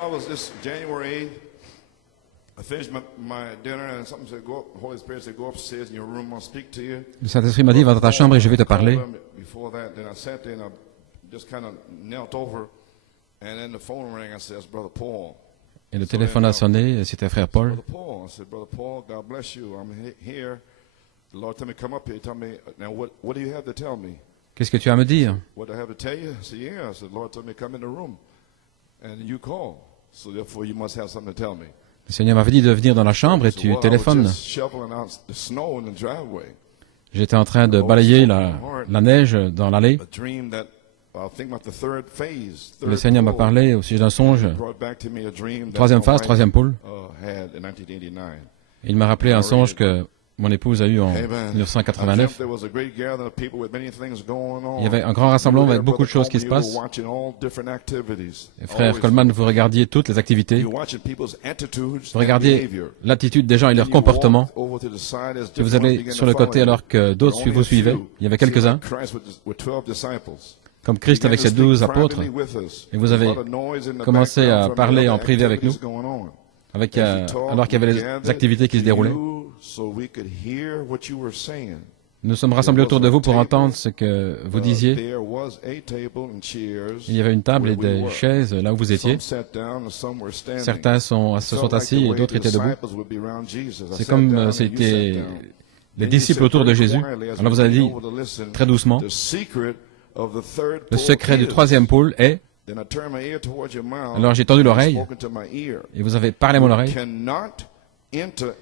I was this January 8th. I finished my dinner and something said, go up, Holy Spirit said, go upstairs in your room, I'll speak to you. Le Saint-Esprit m'a dit, va dans ta chambre et je vais te parler. Before that, then I sat there and I just kind of knelt over, and then the phone rang. I said, Brother Paul. Et le téléphone a sonné, c'était frère Paul. Brother Paul. I said, Brother Paul, God bless you. I'm here. The Lord told me come up here. Tell me now what do you have to tell me? Qu'est-ce que tu as à me dire? What do I have to tell you? I said, yeah. I said, the Lord told me come in the room, and you call. So therefore, you must have something to tell me. Le Seigneur m'avait dit de venir dans la chambre et tu téléphones. J'étais en train de balayer la neige dans l'allée. Le Seigneur m'a parlé au sujet d'un songe. Troisième phase, troisième pôle. Il m'a rappelé un songe que mon épouse a eu en 1989. Il y avait un grand rassemblement avec beaucoup de choses qui se passent. Et frère Coleman, vous regardiez toutes les activités. Vous regardiez l'attitude des gens et leur comportement. Si vous allez sur le côté alors que d'autres vous suivaient, il y avait quelques-uns, comme Christ avec ses 12 apôtres. Et vous avez commencé à parler en privé avec nous, alors qu'il y avait les activités qui se déroulaient. Nous sommes rassemblés autour de vous pour entendre ce que vous disiez. Il y avait une table et des chaises là où vous étiez. Certains se sont assis et d'autres étaient debout. C'est comme c'était les disciples autour de Jésus. Alors vous avez dit très doucement, le secret du troisième pôle est... Alors j'ai tendu l'oreille et vous avez parlé à mon oreille.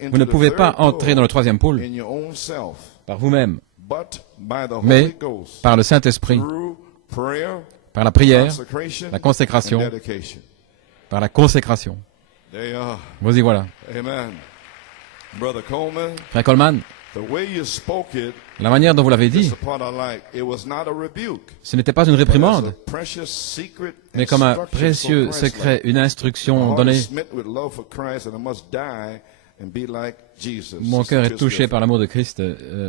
Vous ne pouvez pas entrer dans le troisième pôle par vous-même, mais par le Saint-Esprit, par la prière, la consécration, par la consécration. Vous y voilà. Frère Coleman, la manière dont vous l'avez dit, ce n'était pas une réprimande, mais comme un précieux secret, une instruction donnée. Mon cœur est touché par l'amour de Christ,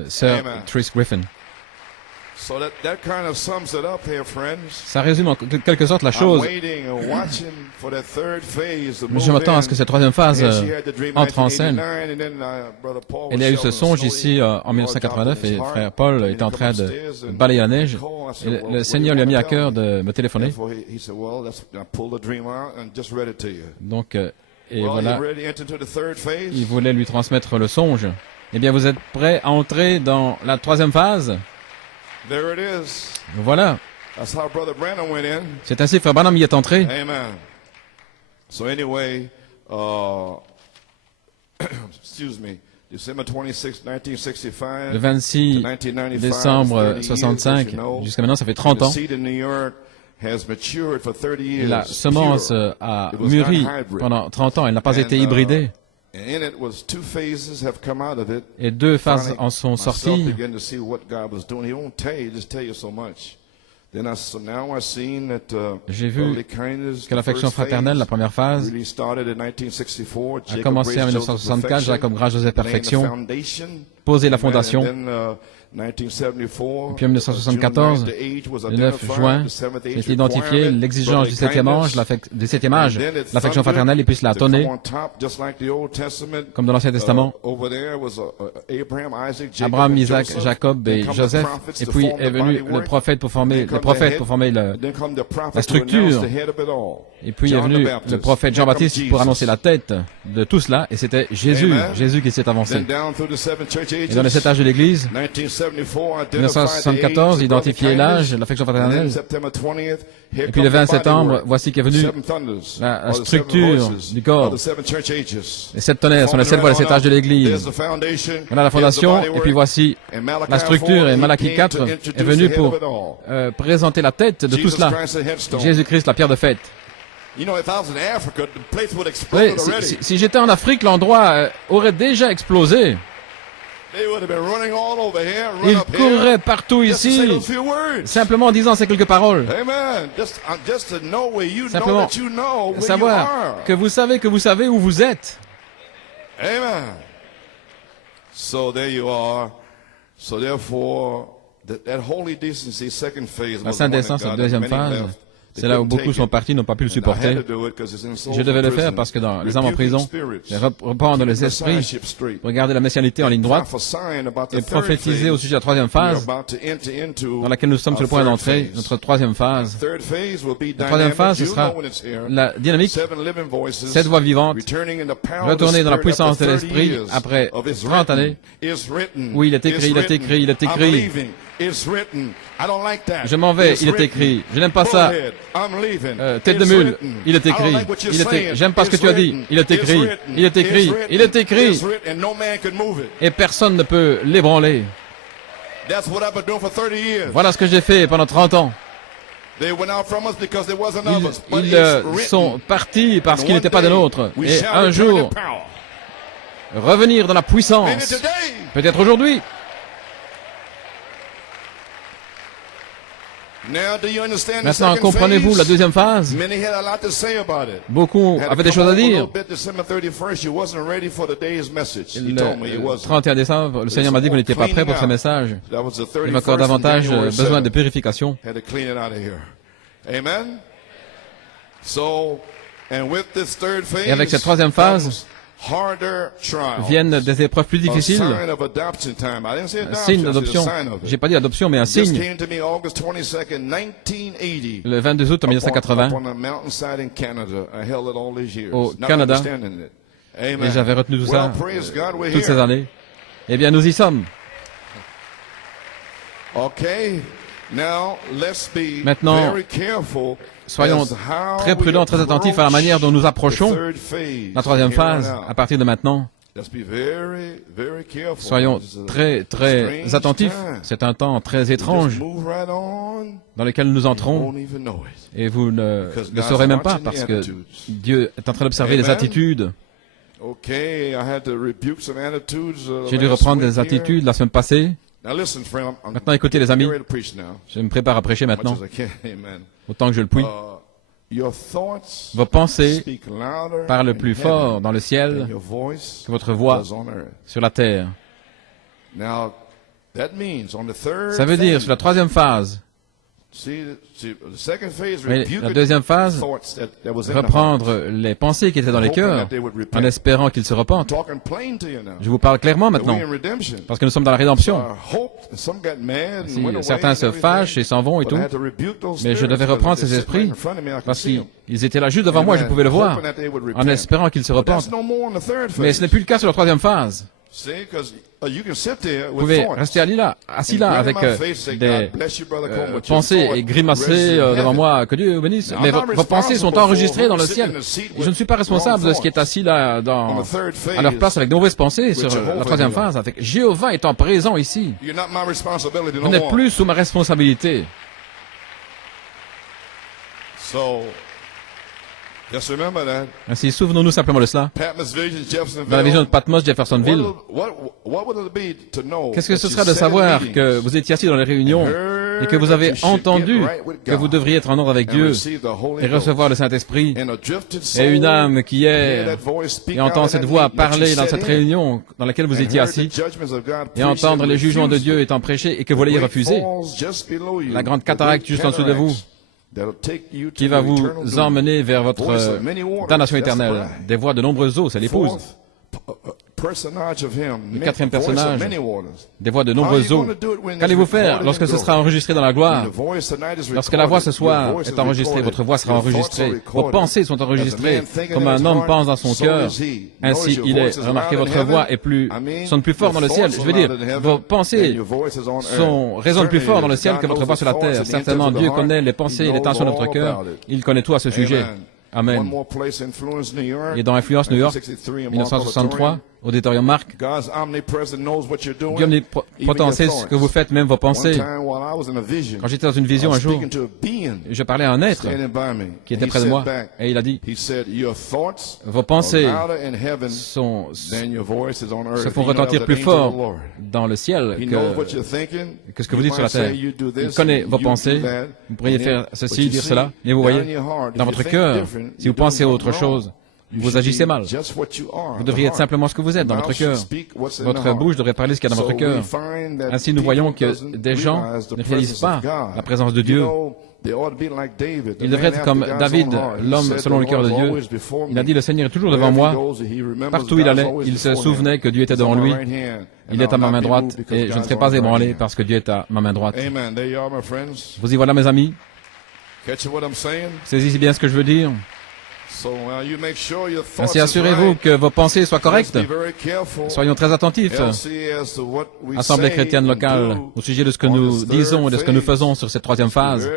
Sir Tris Griffin. Ça résume en quelque sorte la chose. Je m'attends à ce que cette troisième phase entre en scène. Il y a eu ce songe ici en 1989 et frère Paul était en train de balayer la neige. Et le Seigneur lui a mis à cœur de me téléphoner. Donc, et voilà, il voulait lui transmettre le songe. Eh bien, vous êtes prêts à entrer dans la troisième phase? Voilà. C'est ainsi que frère Branham y est entré. Le 26 décembre 65, jusqu'à maintenant, ça fait 30 ans. Et la semence a mûri pendant 30 ans, elle n'a pas été hybridée. Et deux phases en sont sorties. J'ai vu que l'affection fraternelle, la première phase, a commencé en 1964, Jacob Grâce Joseph Perfection, poser la fondation. Et puis en 1974, le 9 juin, est identifié l'exigence du septième âge, l'affection fraternelle, et puis cela a tonné, comme dans l'Ancien Testament. Abraham, Isaac, Jacob et Joseph, et puis est venu le prophète pour former la structure. Et puis est venu le prophète Jean-Baptiste pour annoncer la tête de tout cela, et c'était Jésus qui s'est avancé. Et dans les 7 âges de l'Église, 1974, identifier l'âge, l'affection fraternelle. Et puis le 20 septembre, voici qu'est venue la structure du corps. Les 7 tonnerres sont les 7 voies des 7 âges de l'Église. Voilà la fondation, et puis voici la structure, et Malachie 4 est venu pour présenter la tête de tout cela. Jésus-Christ, la pierre de fête. Oui, si j'étais en Afrique, l'endroit aurait déjà explosé. Ils couraient partout ici, simplement en disant ces quelques paroles. Simplement savoir que vous savez où vous êtes. La sainte décence, la deuxième phase, C'est là où beaucoup sont partis, n'ont pas pu le supporter. Je devais le faire parce que dans les âmes en prison, reprendre les esprits, regarder la messianité en ligne droite et prophétiser au sujet de la troisième phase dans laquelle nous sommes sur le point d'entrer, notre troisième phase. La troisième phase, ce sera la dynamique, 7 voix vivantes, retourner dans la puissance de l'esprit après 30 années. Oui, il est écrit, il est écrit, il est écrit. Je m'en vais, il est écrit. Je n'aime pas ça. Tête de mule, il est écrit. J'aime pas ce que tu as dit. Il est écrit. Il est écrit. Il est écrit. Et personne ne peut l'ébranler. Voilà ce que j'ai fait pendant 30 ans. Ils sont partis parce qu'ils n'étaient pas de nôtres. Et un jour, revenir dans la puissance. Peut-être aujourd'hui. Maintenant, comprenez-vous la deuxième phase? Beaucoup avaient des choses à dire. Le 31 décembre, le Seigneur m'a dit qu'on n'était pas prêt pour ce message. Il y a encore davantage besoin de purification. Et avec cette troisième phase, viennent des épreuves plus difficiles. Un signe d'adoption. J'ai pas dit adoption, mais un signe. Le 22 août 1980, au Canada, et j'avais retenu tout ça toutes ces années. Eh bien, nous y sommes. Maintenant, soyons très prudents, très attentifs à la manière dont nous approchons la troisième phase à partir de maintenant. Soyons très, très attentifs. C'est un temps très étrange dans lequel nous entrons et vous ne le saurez même pas parce que Dieu est en train d'observer les attitudes. J'ai dû reprendre des attitudes la semaine passée. Maintenant, écoutez les amis, je me prépare à prêcher maintenant, autant que je le puis. Vos pensées parlent plus fort dans le ciel que votre voix sur la terre. Ça veut dire, sur la troisième phase, mais la deuxième phase, reprendre les pensées qui étaient dans les cœurs, en espérant qu'ils se repentent. Je vous parle clairement maintenant, parce que nous sommes dans la rédemption. Si certains se fâchent et s'en vont et tout, mais je devais reprendre ces esprits, parce qu'ils étaient là juste devant moi, je pouvais le voir, en espérant qu'ils se repentent. Mais ce n'est plus le cas sur la troisième phase. Vous pouvez rester assis là avec des pensées et grimacer devant moi, que Dieu vous bénisse. Mais vos pensées sont enregistrées dans le ciel. Je ne suis pas responsable de ce qui est assis là à leur place avec de mauvaises pensées sur la troisième phase. Avec Jéhovah étant présent ici. Vous n'êtes plus sous ma responsabilité. Ainsi, souvenons-nous simplement de cela. Dans la vision de Patmos, Jeffersonville, qu'est-ce que ce serait de savoir que vous étiez assis dans les réunions et que vous avez entendu que vous devriez être en ordre avec Dieu et recevoir le Saint-Esprit et une âme qui est et entend cette voix parler dans cette réunion dans laquelle vous étiez assis et entendre les jugements de Dieu étant prêchés et que vous l'ayez refusé. La grande cataracte juste en dessous de vous qui va vous emmener vers votre damnation éternelle. Des voix de nombreuses eaux, c'est l'épouse. Le quatrième personnage, des voix de nombreuses eaux. Qu'allez-vous faire lorsque ce sera enregistré dans la gloire? Lorsque la voix ce soir est enregistrée, votre voix sera enregistrée. Vos pensées sont enregistrées. Comme un homme pense dans son cœur, ainsi il est. Remarquez, votre voix sonne plus fort dans le ciel. Je veux dire, vos pensées résonnent plus fort dans le ciel que votre voix sur la terre. Certainement, Dieu connaît les pensées et les tensions de notre cœur. Il connaît tout à ce sujet. Amen. Et dans Influence New York, 1963, Auditorium Mark, Dieu omnipotent sait ce que vous faites, même vos pensées. Quand j'étais dans une vision un jour, je parlais à un être qui était près de moi, et il a dit, vos pensées se font retentir plus fort dans le ciel que ce que vous dites sur la terre. Il connaît vos pensées, vous pourriez faire ceci, dire cela, mais vous voyez, dans votre cœur, si vous pensez à autre chose, vous agissez mal. Vous devriez être simplement ce que vous êtes dans votre cœur. Votre bouche devrait parler ce qu'il y a dans votre cœur. Ainsi, nous voyons que des gens ne réalisent pas la présence de Dieu. Il devrait être comme David, l'homme selon le cœur de Dieu. Il a dit, le Seigneur est toujours devant moi. Partout où il allait, il se souvenait que Dieu était devant lui. Il est à ma main droite et je ne serai pas ébranlé parce que Dieu est à ma main droite. Vous y voilà, mes amis. Saisissez bien ce que je veux dire. Ainsi, assurez-vous que vos pensées soient correctes. Soyons très attentifs. Assemblée chrétienne locale, au sujet de ce que nous disons et de ce que nous faisons sur cette troisième phase,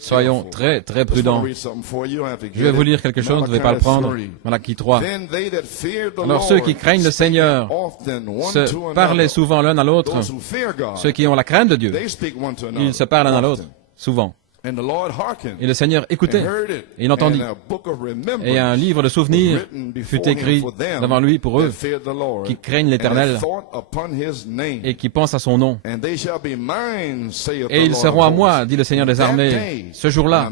soyons très, très prudents. Je vais vous lire quelque chose, vous ne devez pas le prendre. Malachie 3. Alors ceux qui craignent le Seigneur se parlaient souvent l'un à l'autre. Ceux qui ont la crainte de Dieu, ils se parlent l'un à l'autre, souvent. Et le Seigneur écoutait, et il entendit. Et un livre de souvenirs fut écrit devant lui pour eux, qui craignent l'Éternel et qui pensent à son nom. Et ils seront à moi, dit le Seigneur des armées, ce jour-là.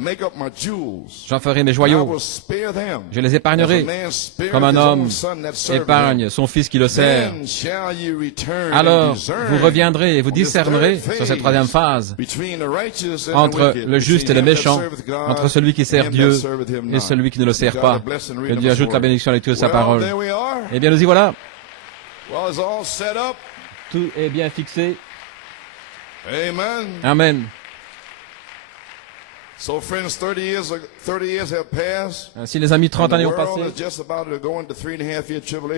J'en ferai mes joyaux, je les épargnerai, comme un homme épargne son fils qui le sert. Alors, vous reviendrez et vous discernerez sur cette troisième phase entre le juste et le méchant, entre celui qui sert Dieu et celui qui ne le sert pas. Que Dieu ajoute la bénédiction à la lecture de sa parole. Eh bien, nous y voilà. Tout est bien fixé. Amen. Ainsi, les amis, 30 années ont passé.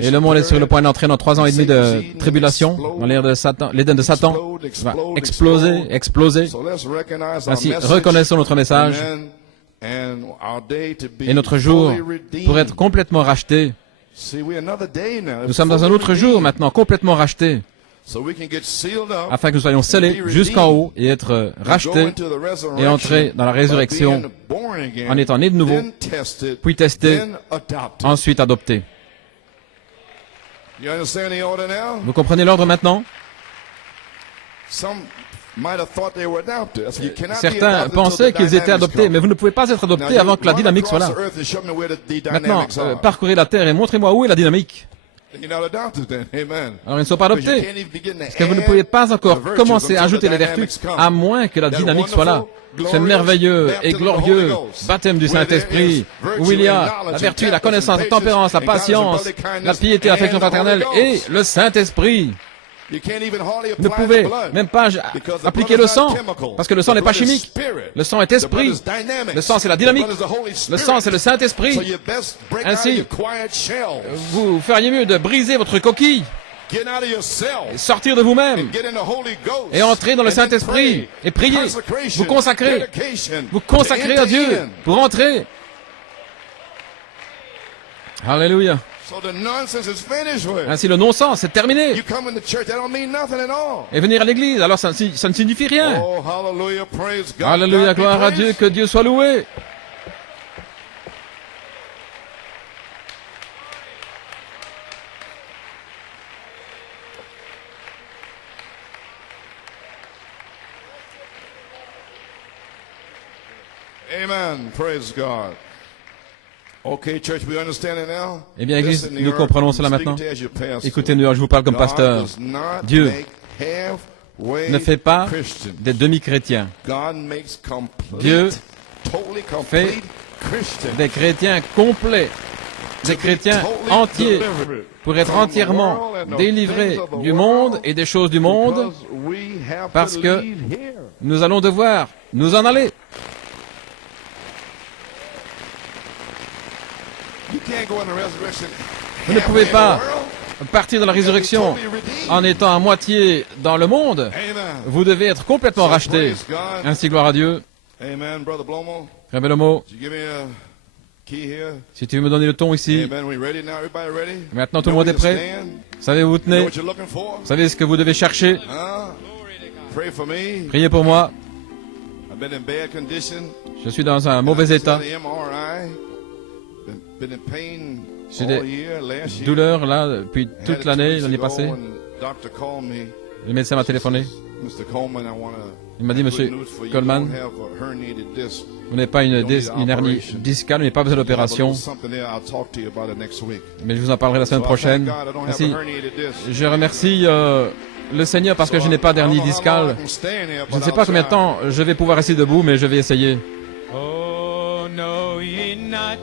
Et le monde est sur le point d'entrer dans 3 ans et demi de tribulation, dans l'ère de Satan. L'Éden de Satan va exploser. Ainsi, reconnaissons notre message et notre jour pour être complètement racheté. Nous sommes dans un autre jour maintenant, complètement racheté, afin que nous soyons scellés jusqu'en haut et être rachetés et entrer dans la résurrection en étant nés de nouveau, puis testés, ensuite adoptés. Vous comprenez l'ordre maintenant? Certains pensaient qu'ils étaient adoptés, mais vous ne pouvez pas être adoptés avant que la dynamique soit là. Maintenant, parcourez la terre et montrez-moi où est la dynamique. Alors ils ne sont pas adoptés. Parce que vous ne pouvez pas encore commencer à ajouter les vertus à moins que la dynamique soit là. Ce merveilleux et glorieux baptême du Saint-Esprit où il y a la vertu, la connaissance, la tempérance, la patience, la piété, l'affection fraternelle et le Saint-Esprit. Vous ne pouvez même pas appliquer le sang, parce que le sang n'est pas chimique. Le sang est esprit. Le sang, c'est la dynamique. Le sang, c'est le Saint-Esprit. Ainsi, vous feriez mieux de briser votre coquille, et sortir de vous-même, et entrer dans le Saint-Esprit, et prier, vous consacrer à Dieu pour entrer. Alléluia. Ainsi, le non-sens, c'est terminé. Et venir à l'église, alors ça ne signifie rien. Alléluia, gloire à Dieu, que Dieu soit loué. Amen. Praise God. Okay, church, we understand it now. Eh bien, Église, nous comprenons cela maintenant. Écoutez-nous, je vous parle comme pasteur. Dieu ne fait pas des demi-chrétiens. Dieu fait des chrétiens complets, des chrétiens entiers, pour être entièrement délivrés du monde et des choses du monde, parce que nous allons devoir nous en aller. Vous ne pouvez pas partir de la résurrection en étant à moitié dans le monde. Vous devez être complètement racheté. Ainsi, gloire à Dieu. Frère Belomo, si tu veux me donner le ton ici. Maintenant, tout le monde est prêt. Savez où vous tenez? Vous savez ce que vous devez chercher? Priez pour moi. Je suis dans un mauvais état. J'ai des douleurs là depuis toute l'année passée. Le médecin m'a téléphoné. Il m'a dit, Monsieur Coleman, vous n'avez pas une hernie discale, vous n'avez pas besoin d'opération. Mais je vous en parlerai la semaine prochaine. Ainsi, je remercie le Seigneur parce que je n'ai pas d'hernie discale. Je ne sais pas combien de temps je vais pouvoir rester debout, mais je vais essayer. Oh, know ye not,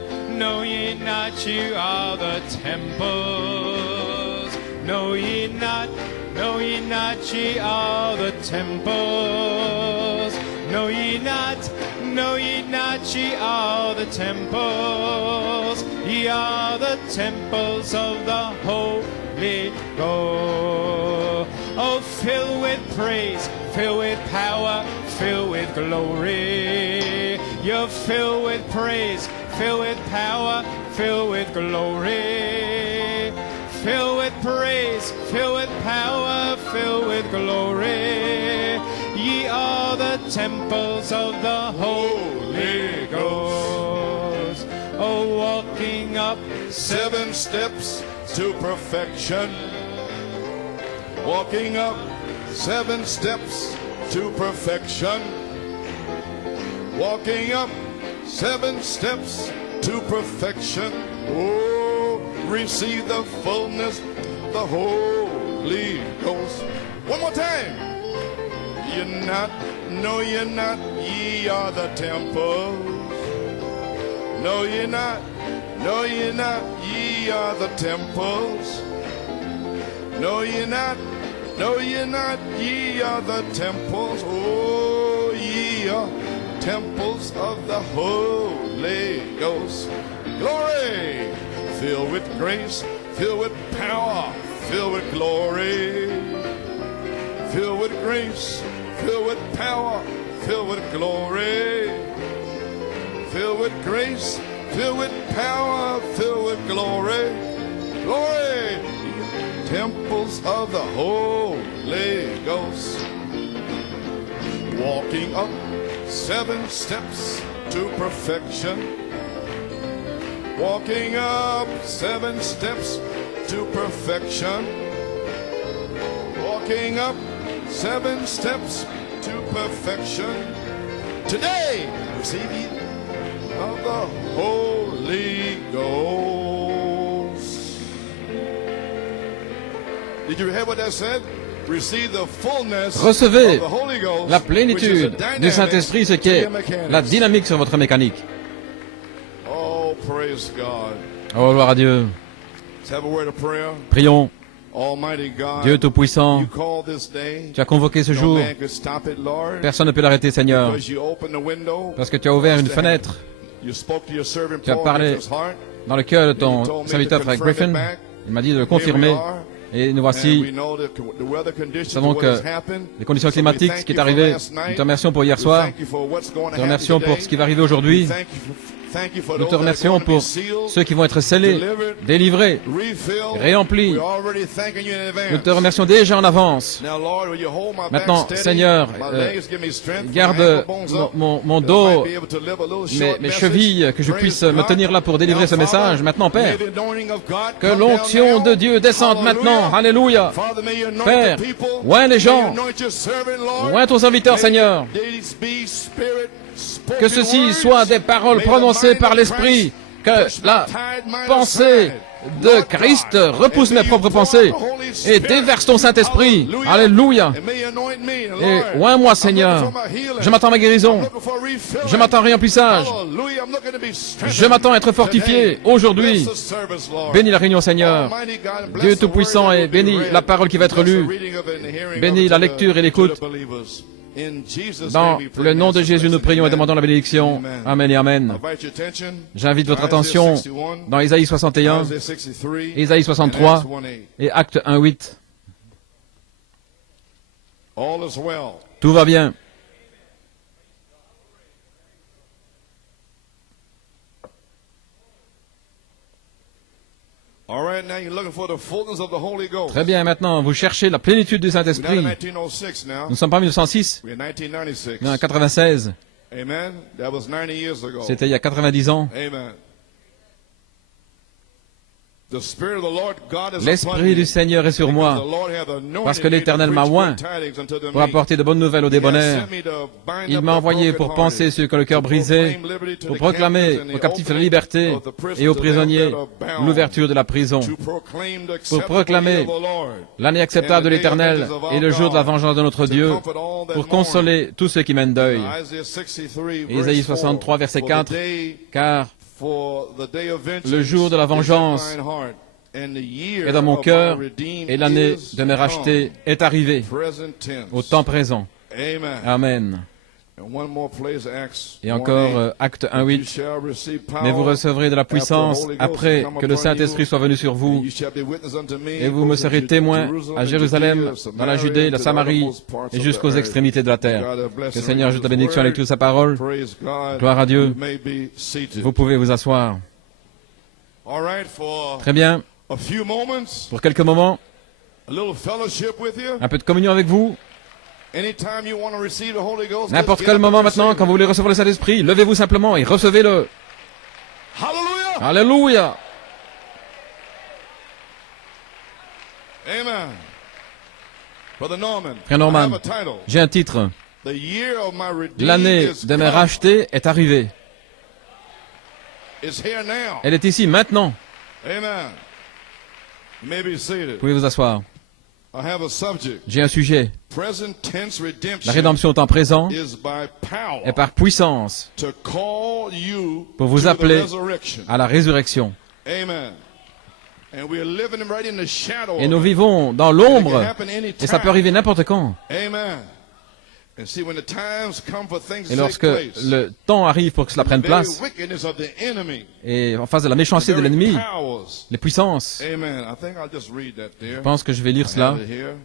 you are the temples. Know ye not, ye are the temples. Know ye not, ye are the temples. Ye are the temples of the Holy Ghost. Oh, fill with praise, fill with power, fill with glory. You're filled with praise, filled with power, filled with glory. Filled with praise, filled with power, filled with glory. Ye are the temples of the Holy Ghost. Oh, walking up 7 steps to perfection. Walking up 7 steps to perfection. Walking up 7 steps to perfection. Oh, receive the fullness of the Holy Ghost. One more time. You're not, no, you're not, ye are the temples. No, you're not, no, you're not, ye are the temples. No, you're not, no, you're not, ye are the temples. Oh, ye are temples of the Holy Ghost. Glory! Filled with grace, filled with power, filled with glory. Filled with grace, filled with power, filled with glory. Filled with grace, filled with power, filled with glory. Glory! Temples of the Holy Ghost. Walking up 7 steps to perfection. Walking up 7 steps to perfection. Walking up 7 steps to perfection. Today, receive ye of the Holy Ghost. Did you hear what that said? Receive the fullness Recevez of the Holy Ghost, la which is plénitude the dynamics du Saint-Esprit, ce qui to est your mechanics. la dynamique sur votre mécanique. Oh, praise God. Oh, gloire à Dieu. Let's have a word of prayer. Prions. Almighty God, Dieu Tout-Puissant, you called this day. tu as convoqué ce No jour. man could stop it, Lord. Personne ne peut l'arrêter, Seigneur, Because you opened the window parce que tu as ouvert une fenêtre You spoke to your servant Tu as Paul parlé in his heart. dans le cœur de And you ton told me serviteur to frère confirm Griffin. it back. Il m'a dit de le Here we confirmer. are. Et nous And voici we know the weather conditions savons of what que has happened. les conditions So we climatiques, thank ce qui est you for arrivé. last Nous night. te remercions pour hier We soir. thank you for what's going to Nous te happen remercions pour today. ce qui va arriver aujourd'hui. We thank you for Nous those te that are remercions going to be pour sealed, ceux qui vont être scellés, delivered, délivrés, refilled. réemplis. We're already thanking you in advance. Nous te remercions déjà en avance. Now, Lord, will you hold my Maintenant, back steady? Seigneur, My legs give me strength, garde my ankle bones up, mon that I dos, might be able to live a little short mes message. chevilles, que je Praise puisse me God. tenir là pour délivrer Now, ce message. Father, Maintenant, Père, may the anointing of God que come down l'onction now. de Dieu descende maintenant. Alléluia. Father, may you anoint Père, the people. oins les gens. May you anoint your servant, Lord. Oins ton serviteur, May Seigneur. these be spirit spoken Que ceci words. soit des paroles May the prononcées mind par of l'Esprit. Christ Que push my la tired mind pensée aside. de Lord Christ God, repousse and mes may you propres pour out pensées the Holy et Spirit. déverse ton Saint-Esprit. Hallelujah. Alléluia. And may you anoint me, Et Lord. oins-moi, I'm Seigneur. looking for my healing. Je m'attends à ma guérison. I'm looking for refilling. Je m'attends à réemplissage. Hallelujah. I'm looking to be strengthened Je m'attends à être fortifié today. aujourd'hui. Bless the service, Lord. Bénis la réunion, Seigneur. Almighty God, and bless Dieu the Tout-Puissant, word that et will be bénis read. la parole qui va être Bless the lue. reading of it and the hearing Bénis of la it lecture et l'écoute. to the believers. In Jesus' Dans name we pray le nom de and Jésus, nous ask prions et amen. demandons la bénédiction. Amen. Amen et Amen. Invite your attention. J'invite votre Isaiah attention 61, dans Isaïe 61, Isaiah 63, Isaïe 63 and Acts 1:8. et Acte 1:8. All is well. Tout va bien. All right, now you're looking for the fullness of the Holy Ghost. Très bien, maintenant, vous cherchez la plénitude du We're not in Saint-Esprit. 1906 now. Nous sommes pas en 1906, We're in 1996. mais en 96. Amen. That was 90 years ago. C'était il y a 90 ans. Amen. L'Esprit du Seigneur est sur moi, parce que l'Éternel m'a oint pour apporter de bonnes nouvelles aux débonnaires. Il m'a envoyé pour panser ceux qui ont le cœur brisé, pour proclamer aux captifs la liberté et aux prisonniers l'ouverture de la prison, pour proclamer l'année acceptable de l'Éternel et le jour de la vengeance de notre Dieu, pour consoler tous ceux qui mènent deuil. Isaïe 63, verset 4, car le jour de la vengeance est dans mon cœur et l'année de me racheter est arrivée au temps présent. Amen. Et encore, Acte 1:8, mais vous recevrez de la puissance après que le Saint-Esprit soit venu sur vous, et vous me serez témoins à Jérusalem, dans la Judée, la Samarie, et jusqu'aux extrémités de la terre. Que le Seigneur ajoute la bénédiction à la lecture de sa parole. Gloire à Dieu. Vous pouvez vous asseoir. Très bien. Pour quelques moments, un peu de communion avec vous. N'importe quel moment maintenant, quand vous voulez recevoir le Saint-Esprit, levez-vous simplement et recevez-le. Alléluia. Frère Norman, j'ai un titre. L'année de me racheter est arrivée. Elle est ici maintenant. Vous pouvez vous asseour. J'ai un sujet. La rédemption au temps présent est par puissance pour vous appeler à la résurrection. Et nous vivons dans l'ombre et ça peut arriver n'importe quand. Et lorsque le temps arrive pour que cela prenne place, et en face de la méchanceté de l'ennemi, les puissances, je pense que je vais lire cela,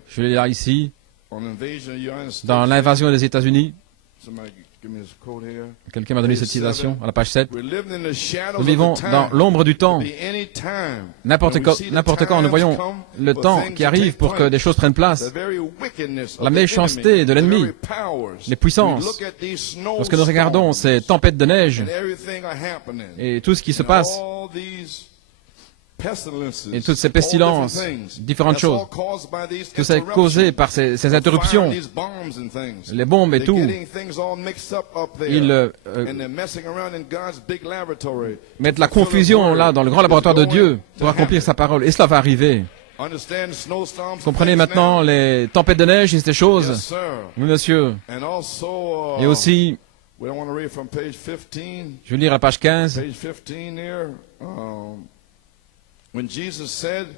je vais lire ici, dans l'invasion des États-Unis. Quelqu'un m'a donné cette citation à la page 7. Nous vivons dans l'ombre du temps. N'importe quand, nous voyons le temps qui arrive pour que des choses prennent place. La méchanceté de l'ennemi, les puissances. Lorsque nous regardons ces tempêtes de neige et tout ce qui se passe, et toutes ces pestilences, différentes choses, tout ça est causé par ces interruptions, les bombes et tout. Ils mettent la confusion là dans le grand laboratoire de Dieu pour accomplir sa parole. Et cela va arriver. Vous comprenez maintenant les tempêtes de neige et ces choses? Oui, monsieur. Et aussi, je vais lire à la page 15.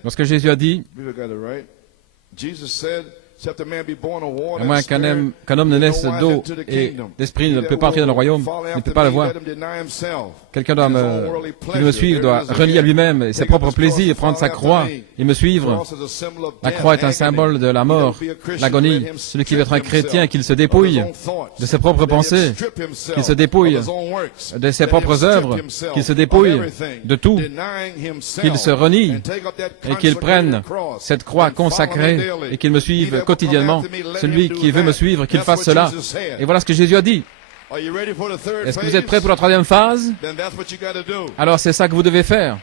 Lorsque Jésus a dit, à moins qu'un homme ne naisse d'eau et d'esprit ne peut pas entrer dans le royaume, ne peut pas le voir. Quelqu'un qui veut me suivre doit renier à lui-même ses propres plaisirs, prendre sa croix et me suivre. La croix est un symbole de la mort, l'agonie. Celui qui veut être un chrétien, qu'il se dépouille de ses propres pensées, qu'il se dépouille de ses propres œuvres, qu'il se dépouille de tout, qu'il se renie et qu'il prenne cette croix consacrée et qu'il me suive quotidiennement. Celui qui veut me suivre, qu'il fasse cela. Et voilà ce que Jésus a dit. Est-ce que vous êtes prêts pour la troisième phase? Alors c'est ça que vous devez faire.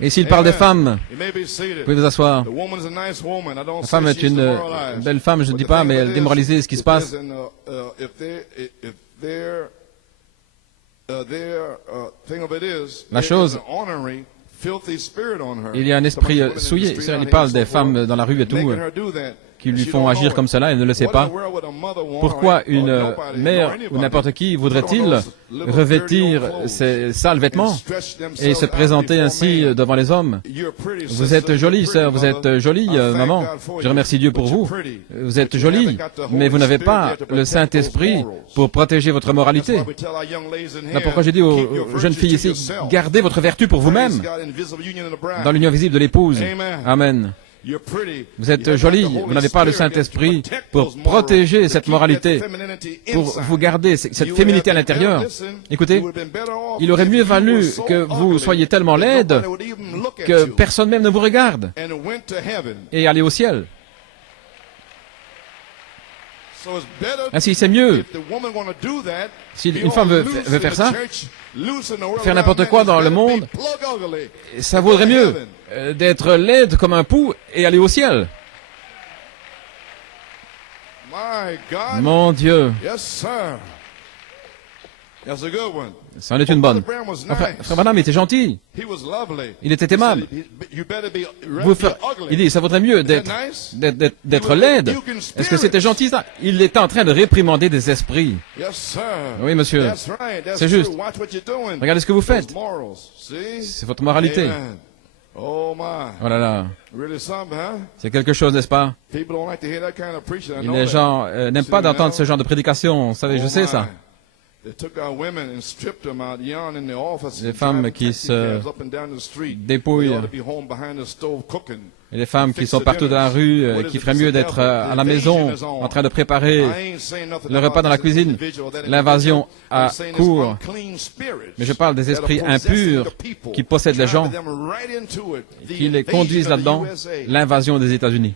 Et s'il parle des femmes, vous pouvez vous asseoir. La femme est une belle femme, je ne dis pas, mais elle démoralisait ce qui se passe. La chose, il y a un esprit souillé. Il parle des femmes dans la rue et tout, qui lui font agir comme cela, elle ne le sait pas. Pourquoi une mère ou n'importe qui voudrait-il revêtir ces sales vêtements et se présenter ainsi devant les hommes? Vous êtes jolie, sœur, vous êtes jolie, maman. Je remercie Dieu pour vous. Vous êtes jolie, mais vous n'avez pas le Saint-Esprit pour protéger votre moralité. C'est pourquoi j'ai dit aux jeunes filles ici, gardez votre vertu pour vous-même dans l'union visible de l'épouse. Amen. Vous êtes jolie, vous n'avez pas le Saint-Esprit pour protéger cette moralité, pour vous garder cette féminité à l'intérieur. Écoutez, il aurait mieux valu que vous soyez tellement laide que personne même ne vous regarde et aller au ciel. Ainsi, c'est mieux. Si une femme veut faire ça, faire n'importe quoi dans le monde, ça vaudrait mieux d'être laide comme un pou et aller au ciel. Mon Dieu, c'en est une bonne. Frère Branham était gentil. Il était aimable. Il dit, ça vaudrait mieux d'être laide. Est-ce que c'était gentil ça? Il était en train de réprimander des esprits. Oui, monsieur. C'est juste. Regardez ce que vous faites. C'est votre moralité. Oh là là. C'est quelque chose, n'est-ce pas? Les gens n'aiment pas d'entendre ce genre de prédication. Vous savez, je sais ça. Les femmes qui se dépouillent, et les femmes qui sont partout dans la rue, qui feraient mieux d'être à la maison, en train de préparer le repas dans la cuisine. L'invasion a cours. Mais je parle des esprits impurs qui possèdent les gens, qui les conduisent là-dedans, l'invasion des États-Unis.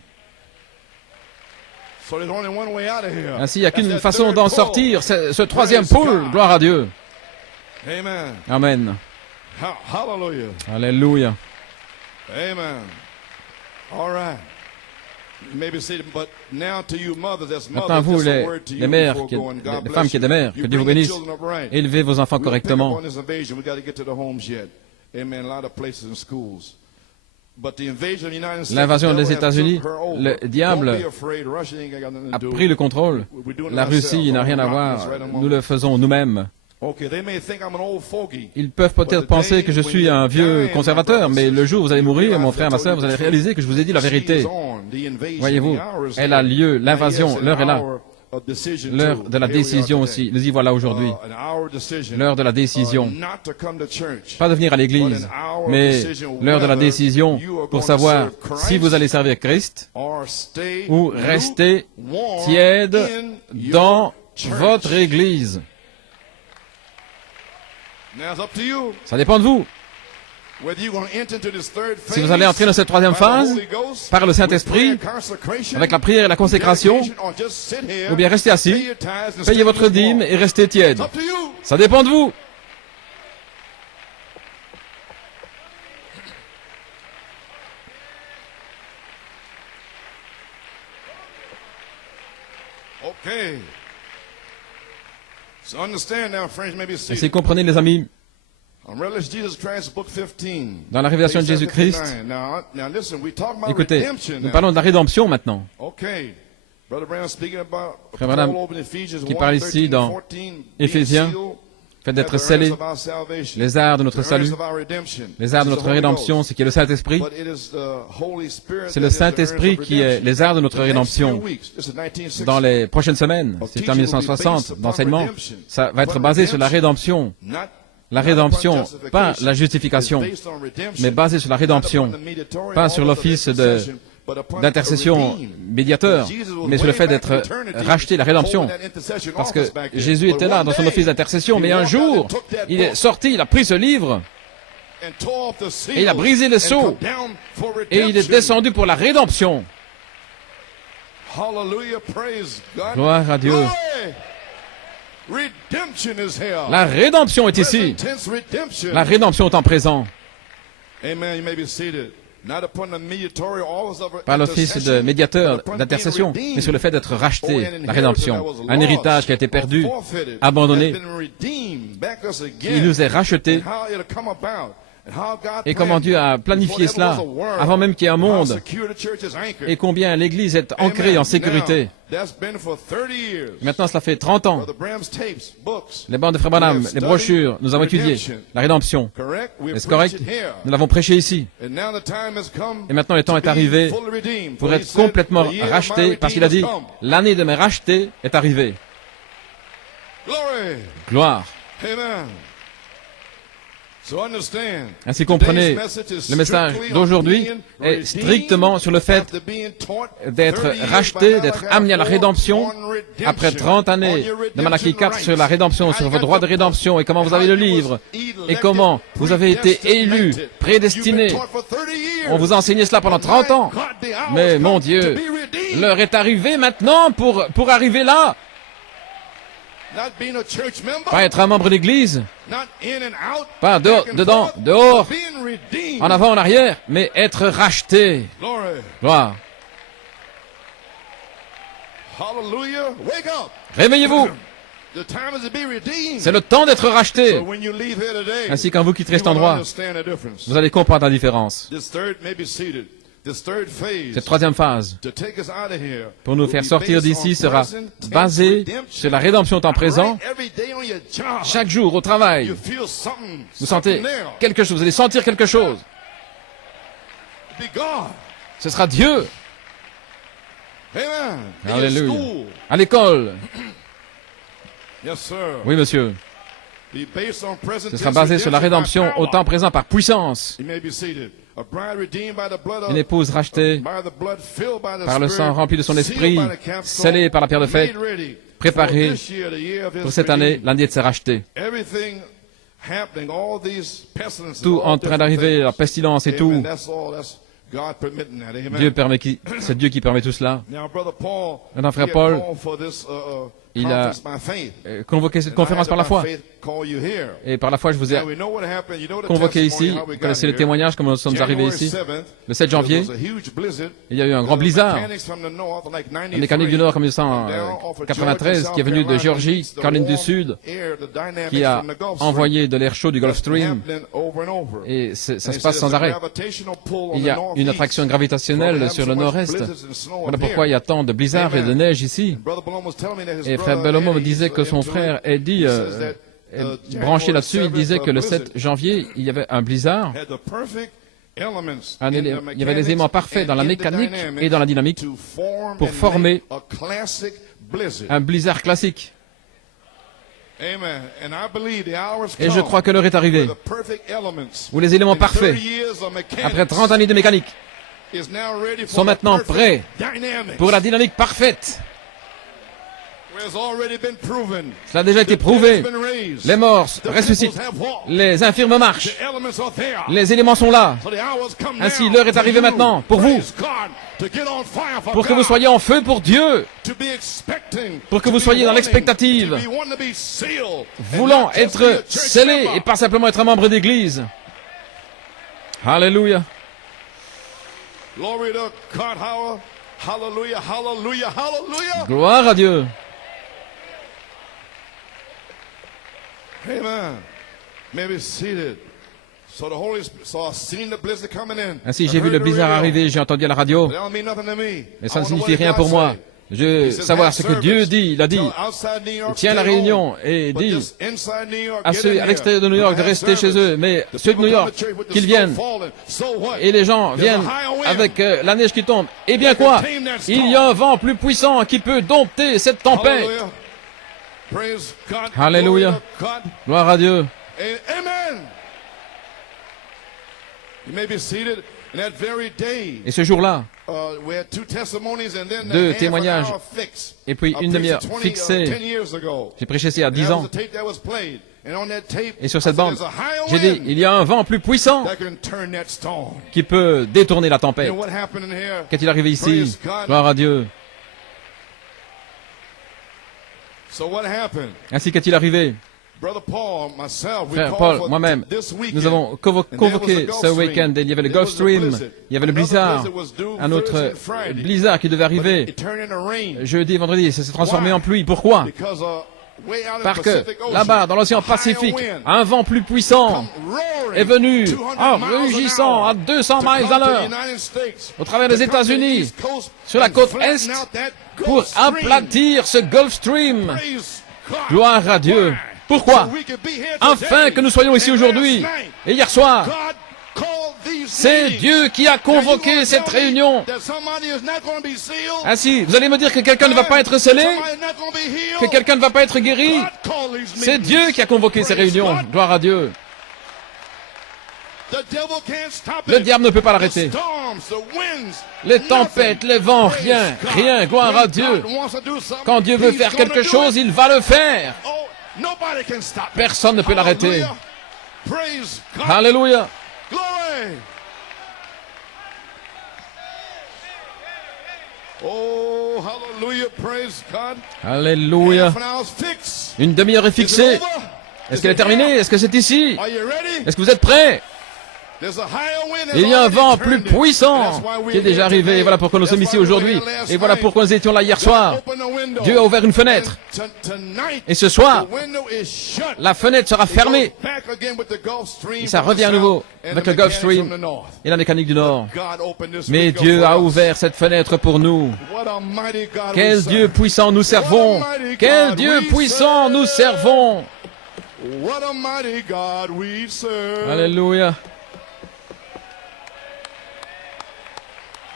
Ainsi, il n'y a qu'une façon d'en sortir, c'est ce troisième pôle, gloire à Dieu. Amen. Alléluia. Maintenant, vous, les mères, les femmes qui êtes des mères, que Dieu vous bénisse, élevez vos enfants correctement. L'invasion des États-Unis, le diable a pris le contrôle. La Russie n'a rien à voir. Nous le faisons nous-mêmes. Ils peuvent peut-être penser que je suis un vieux conservateur, mais le jour où vous allez mourir, mon frère, ma soeur, vous allez réaliser que je vous ai dit la vérité. Voyez-vous, elle a lieu, l'invasion, l'heure est là. L'heure de la décision aussi. Nous y voilà aujourd'hui. L'heure de la décision. Pas de venir à l'église, mais l'heure de la décision pour savoir si vous allez servir Christ ou rester tiède dans votre église. Ça dépend de vous. Si vous allez entrer dans cette troisième phase, par le Saint-Esprit, avec la prière et la consécration, ou bien restez assis, payez votre dîme et restez tiède. Ça dépend de vous. Ainsi, comprenez les amis, dans la révélation de Jésus-Christ, écoutez, nous parlons de la rédemption maintenant. Frère Branham, qui parle ici dans Éphésiens, fait d'être scellés, les arts de notre salut, les arts de notre rédemption, ce qui est le Saint-Esprit. C'est le Saint-Esprit qui est les arts de notre rédemption. Dans les prochaines semaines, c'est en 1960, d'enseignement, ça va être basé sur la rédemption. La rédemption, pas la justification, mais basé sur la rédemption, pas sur l'office d'intercession médiateur, mais sur le fait d'être racheté, la rédemption. Parce que Jésus était là dans son office d'intercession, mais un jour, il est sorti, il a pris ce livre, et il a brisé les sceaux, et il est descendu pour la rédemption. Gloire à Dieu. La rédemption est ici. La rédemption est en présent. Pas l'office de médiateur, d'intercession, mais sur le fait d'être racheté, la rédemption. Un héritage qui a été perdu, abandonné, il nous est racheté. Et comment Dieu a planifié cela avant même qu'il y ait un monde, et combien l'Église est ancrée en sécurité. Maintenant, cela fait 30 ans. Les bandes de Frère Branham, les brochures, nous avons étudié la rédemption. Est-ce correct? Nous l'avons prêché ici. Et maintenant, le temps est arrivé pour être complètement racheté, parce qu'il a dit, l'année de mes rachetés est arrivée. Gloire. Ainsi comprenez, le message d'aujourd'hui est strictement sur le fait d'être racheté, d'être amené à la rédemption après 30 années de Malachie 4 sur la rédemption, sur vos droits de rédemption et comment vous avez le livre et comment vous avez été élus, prédestinés. On vous a enseigné cela pendant 30 ans. Mais mon Dieu, l'heure est arrivée maintenant pour arriver là. Not being a church member. Pas être un membre d'église. Not in and out. Pas back and dedans, forth, dehors, but being redeemed. en avant, en arrière, mais être racheté. Glory. Gloire. Hallelujah. Wake up. Réveillez-vous. The time is to be redeemed. C'est le temps d'être racheté. So when you leave here today, Ainsi, quand vous quitterez cet you will endroit, understand the difference. vous allez comprendre la différence. This third may be seated. This third phase Cette troisième phase, to take us out of here pour nous will faire be sortir based d'ici, on sera present tense basée redemption. sur la rédemption au temps présent. Right every day on your job. Chaque jour, au travail, You feel something, vous sentez something there. quelque chose, vous allez sentir quelque chose. Be God. Ce sera Dieu. Amen. In your Alléluia. school. À l'école. Yes, sir. Oui, monsieur. Be based on present Ce sera tense basé sur la redemption by rédemption au power. temps présent par puissance. You may be seated. A bride redeemed by the blood of, Une épouse rachetée by the blood filled by the par le Spirit, sang rempli de son sealed esprit, by the capstone, scellée par la pierre de fête, made ready préparée for this year, the year of his pour cette année, redeemed. l'année de ses rachetés. Everything happening, all these pestilences, Tout all en train different d'arriver, things. la pestilence et Amen. tout. That's all. That's God permitting that. Amen. Dieu permet c'est Dieu qui permet tout cela. Now, Brother Paul, Maintenant, frère he had Paul, called for this, il a conference by faith. convoqué cette And conférence I par la had foi. by faith call you here. Et par la foi, je vous ai And we know what happened. You know the convoqué testimony, ici. how we Vous got connaissez le here. témoignage, comment nous sommes arrivés January ici. 7th, Le 7 janvier, there was a huge blizzard. il y a eu un grand blizzard. Un mécanique du Nord en 1993 qui est venu de Géorgie, Caroline du Sud, qui a envoyé de l'air chaud du Gulf Stream. Et ça se passe sans arrêt. Il y a une attraction gravitationnelle sur le nord-est. Voilà pourquoi il y a tant de blizzards et de neige ici. Et frère Bellomo me disait que son frère Eddie est branché là-dessus. Il disait que le 7 janvier, il y avait un blizzard. Il y avait les éléments parfaits dans la mécanique et dans la dynamique pour former un blizzard classique. Et je crois que l'heure est arrivée où les éléments parfaits, après 30 années de mécanique, sont maintenant prêts pour la dynamique parfaite. Cela a déjà été prouvé. Les morts ressuscitent. Les infirmes marchent. Les éléments sont là. Ainsi, l'heure est arrivée maintenant pour vous. Pour que vous soyez en feu pour Dieu. Pour que vous soyez dans l'expectative. Voulant être scellés et pas simplement être un membre d'église. Alléluia. Gloire à Dieu. Amen. Maybe seated. Ainsi, j'ai vu le blizzard arriver, j'ai entendu à la radio, mais ça ne signifie rien pour moi. Je veux savoir ce que Dieu dit. Il a dit, tiens la réunion et dit à ceux à l'extérieur de New York de rester chez eux, mais ceux de New York, qu'ils viennent. Et les gens viennent avec la neige qui tombe. Eh bien quoi? Il y a un vent plus puissant qui peut dompter cette tempête. Alléluia. Gloire à Dieu. Amen. Et ce jour-là, deux témoignages et puis une demi-heure fixée. J'ai prêché ici il y a 10 ans. Et sur cette bande, j'ai dit, il y a un vent plus puissant qui peut détourner la tempête. Qu'est-il arrivé ici? Gloire à Dieu. Ainsi qu'est-il arrivé? Frère Paul, moi-même, nous avons convoqué ce week-end. Il y avait le Gulf Stream, il y avait le blizzard, un autre blizzard qui devait arriver jeudi et vendredi. Ça s'est transformé en pluie. Pourquoi? Parce que là-bas, dans l'océan Pacifique, un vent plus puissant est venu en rugissant à 200 miles à l'heure au travers des États-Unis, sur la côte Est, pour aplatir ce Gulf Stream. Gloire à Dieu. Pourquoi? Afin que nous soyons ici aujourd'hui et hier soir. C'est Dieu qui a convoqué cette réunion. Ainsi, vous allez me dire que quelqu'un ne va pas être scellé, que quelqu'un ne va pas être guéri. C'est Dieu qui a convoqué ces réunions. Gloire à Dieu. Le diable ne peut pas l'arrêter. Les tempêtes, les vents, rien, rien. Gloire à Dieu. Quand Dieu veut faire quelque chose, il va le faire. Personne ne peut l'arrêter. Alléluia. Oh, hallelujah, praise God. Alléluia. Half an hour's fixed. Une demi-heure est Is it fixée. over? Est-ce qu'elle est terminée? Est-ce que c'est ici? Are you ready? Est-ce que vous êtes prêts? There's a higher wind that's Il y a un already vent turned plus it. puissant That's why we're qui est déjà here arrivé. today. Et voilà pourquoi nous sommes That's ici why we were aujourd'hui. here last Et voilà night. pourquoi nous étions là hier God soir. opened the window. Dieu a ouvert une fenêtre. And tonight, Et ce soir, the window is shut. la fenêtre sera It goes fermée. back again with the Gulf Stream Et ça from the revient à south nouveau and avec the le Gulf mechanics Stream from the north. et la mécanique du Nord. God opened this Mais window Dieu for a us. ouvert cette fenêtre pour nous. What a mighty God we Quel serve. Dieu puissant nous servons. Quel Dieu puissant nous servons. What a mighty God we serve. Alléluia.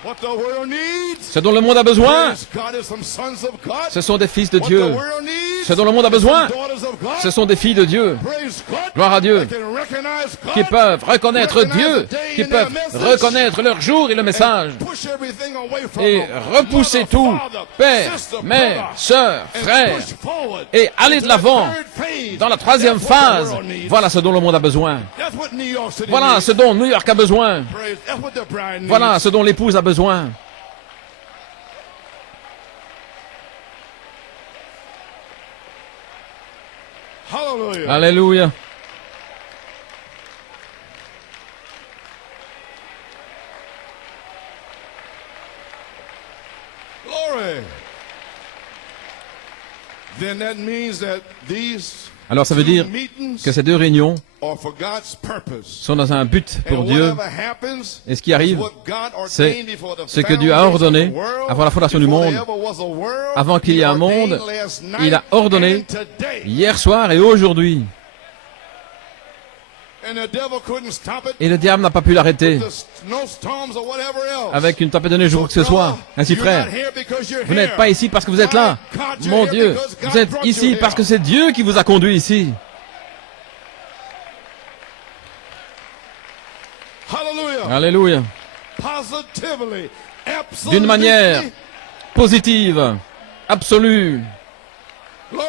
What the world needs. Ce dont le monde a besoin, Praise God, is some sons of God. ce sont des fils de What Dieu. the world needs. Ce dont le monde a is besoin, some daughters of God. ce sont des filles de Dieu. Praise God. Gloire à Dieu. They can recognize God. Qui peuvent reconnaître Dieu, qui peuvent reconnaître leur jour et le message. Push everything away from Et them. repousser Mother, tout, father, père, sister, mère, brother, sœur, and frère, push forward et aller de into the l'avant third phase. dans la troisième That's what the phase. world needs. Voilà ce dont le monde a besoin. That's what New York City Voilà needs. ce dont New York a besoin. Praise. That's what the bride needs. Voilà ce dont l'épouse a besoin. Hallelujah. Alléluia. Glory. Then that means that these Alors ça veut dire two meetings que ces deux réunions are for God's purpose. sont dans un but pour And Dieu. whatever happens Et ce qui arrive, is what God c'est ordained before the ce que Dieu a foundation ordonné of the world, avant la fondation du before monde. there ever was a world. Avant qu'il y ait He un monde, ordained last night il a ordonné and today. hier soir et aujourd'hui. And the devil couldn't stop it. Et le diable n'a pas pu l'arrêter The snowstorms or whatever else. avec une tempête de neige ou quoi que ce soit. Ainsi, frère, vous n'êtes pas ici parce que vous êtes là. Mon Dieu, vous êtes ici parce que c'est Dieu qui vous a conduit ici. Hallelujah. Alléluia. Positively, D'une manière absolutely. positive, absolue. Glory.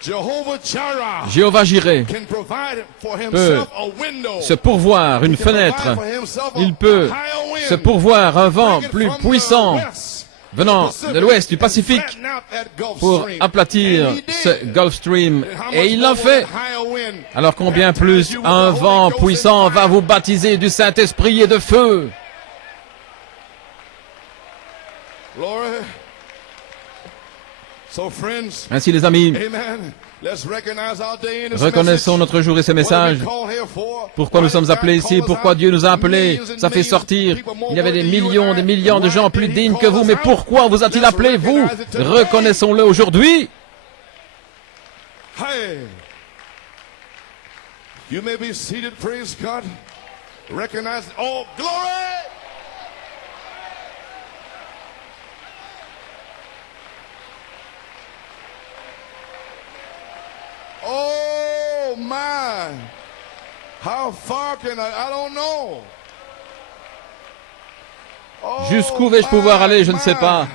Jehovah Jireh Jéhovah Jireh can provide for himself a window. se pourvoir une He can provide fenêtre. for himself a Il peut higher wind. se pourvoir un vent Bring it plus from the puissant west, venant Pacific, de l'ouest du and Pacifique flatten out that Gulf pour Stream. aplatir And he did. ce Gulf Stream. And how Et much il more l'a fait. will that higher wind Alors combien baptize plus you with un the Holy vent Ghost puissant and va fire? vous baptiser du Saint-Esprit et de feu. Glory. So friends, Ainsi les amis, amen. Let's recognize our day in this reconnaissons message. notre jour et ses messages. What are we called here for? Pourquoi nous Why sommes did God appelés ici? call us Pourquoi out? Dieu nous a appelés? Millions and Ça fait millions sortir. of people more Il y avait des worthy than you millions and et des I. millions de Why gens did plus he dignes call que vous. us Mais out? pourquoi vous a-t-il Let's appelé, vous? recognize it today. Reconnaissons-le aujourd'hui. Hey. You may be seated, praise God. Recognize, oh, glory! Oh, my. How far can I don't know. Oh, Jusqu'où vais-je pouvoir my, aller? Je ne sais my. pas.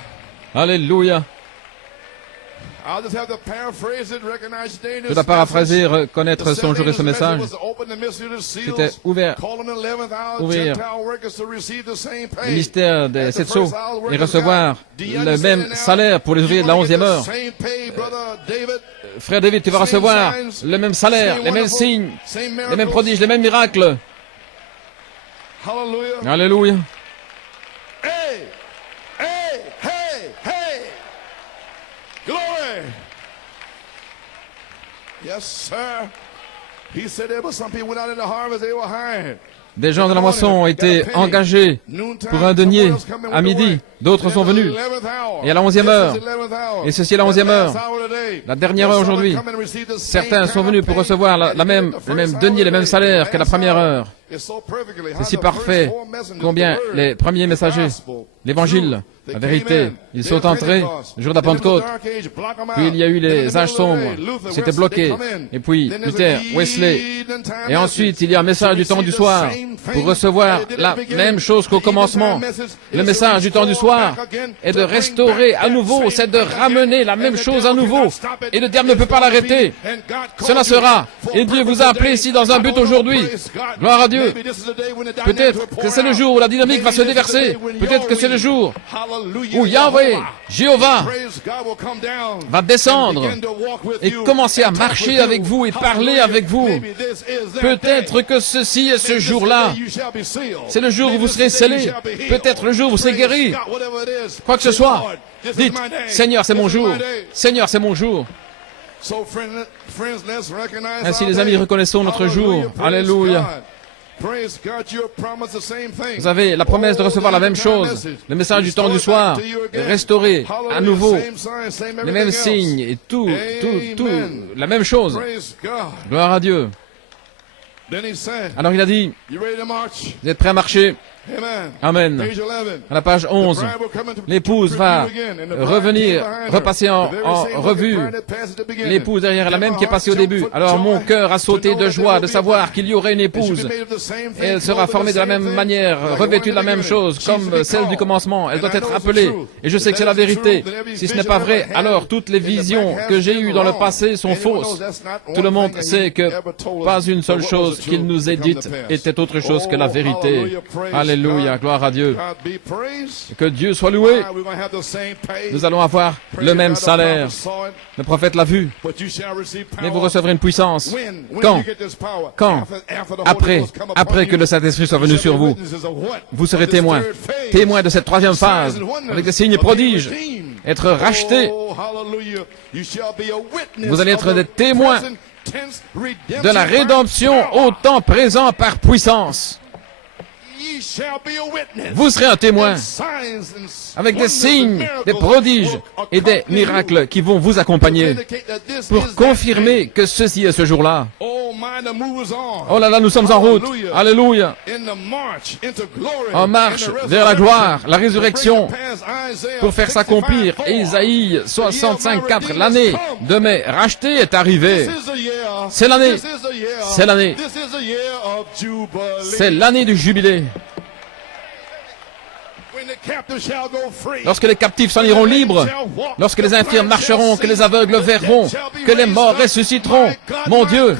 Alléluia. I'll just have to paraphrase it, recognize the day in Je this dois paraphraser, message. reconnaître The son jour et ce seventh message. was to open the mystery of the seals, C'était ouvert, calling the 11th hour ouvrir Gentile workers to receive the same pay. le mystère des As the sept first sceaux hour et workers recevoir got. Do you le understand même now? salaire pour les ouvriers de la You're gonna 11e get heure. the same pay, brother David. Frère David, tu vas Same recevoir signs, le même salaire, same les mêmes wonderful, signes, same les mêmes miracles. prodiges, les mêmes miracles. Hallelujah. Alléluia. Hey, hey, hey, hey. Glory. Yes, sir. He said there were some people went out in the harvest, they were hired. Des gens de la moisson ont été engagés pour un denier à midi. D'autres sont venus. Et à la 11e heure. Et ceci est la 11e heure. La dernière heure aujourd'hui. Certains sont venus pour recevoir le même denier, le même salaire que la première heure. C'est si parfait combien les premiers messagers, l'évangile, la vérité, ils sont entrés le jour de la Pentecôte. Puis il y a eu les âges sombres, c'était bloqué. Et puis Luther, Wesley. Et ensuite il y a un message du temps du soir pour recevoir la même chose qu'au commencement. Le message du temps du soir est de restaurer à nouveau, c'est de ramener la même chose à nouveau. Et le diable ne peut pas l'arrêter. Cela sera. Et Dieu vous a appelé ici dans un but aujourd'hui. Gloire à Dieu. Peut-être que c'est le jour où la dynamique va se déverser. Peut-être que c'est le jour où Yahweh, Jéhovah, va descendre et commencer à marcher avec vous et parler avec vous. Peut-être que ceci est ce jour-là. C'est le jour où vous serez scellés. Peut-être le jour où vous serez guéris. Quoi que ce soit, dites, Seigneur, c'est mon jour. Seigneur, c'est mon jour. Ainsi, les amis, reconnaissons notre jour. Alléluia. Vous avez la promesse de recevoir la même chose. Le message du temps du soir est restauré à nouveau. Les mêmes signes et tout, la même chose. Gloire à Dieu. Alors il a dit, vous êtes prêts à marcher? Amen. À la page 11, l'épouse va revenir, repasser en revue l'épouse derrière la même qui est passée au début. Alors mon cœur a sauté de joie de savoir qu'il y aurait une épouse. Et elle sera formée de la même manière, revêtue de la même chose, comme celle du commencement. Elle doit être appelée. Et je sais que c'est la vérité. Si ce n'est pas vrai, alors toutes les visions que j'ai eues dans le passé sont fausses. Tout le monde sait que pas une seule chose qu'il nous ait dite était autre chose que la vérité. Alléluia, gloire à Dieu. Que Dieu soit loué. Nous allons avoir le même salaire. Le prophète l'a vu. Mais vous recevrez une puissance. Quand? Après que le Saint-Esprit soit venu sur vous. Vous serez témoins. Témoins de cette troisième phase, avec des signes et prodiges. Être rachetés. Vous allez être des témoins de la rédemption au temps présent par puissance. Vous serez un témoin avec des signes, des prodiges et des miracles qui vont vous accompagner pour confirmer que ceci est ce jour-là. Oh là là, nous sommes en route. Alléluia. En marche vers la gloire, la résurrection, pour faire s'accomplir Ésaïe 65:4. L'année de mes rachetés est arrivée. C'est l'année. C'est l'année. C'est l'année du jubilé. Lorsque les captifs s'en iront libres, lorsque les infirmes marcheront, que les aveugles verront, que les morts ressusciteront. Mon Dieu,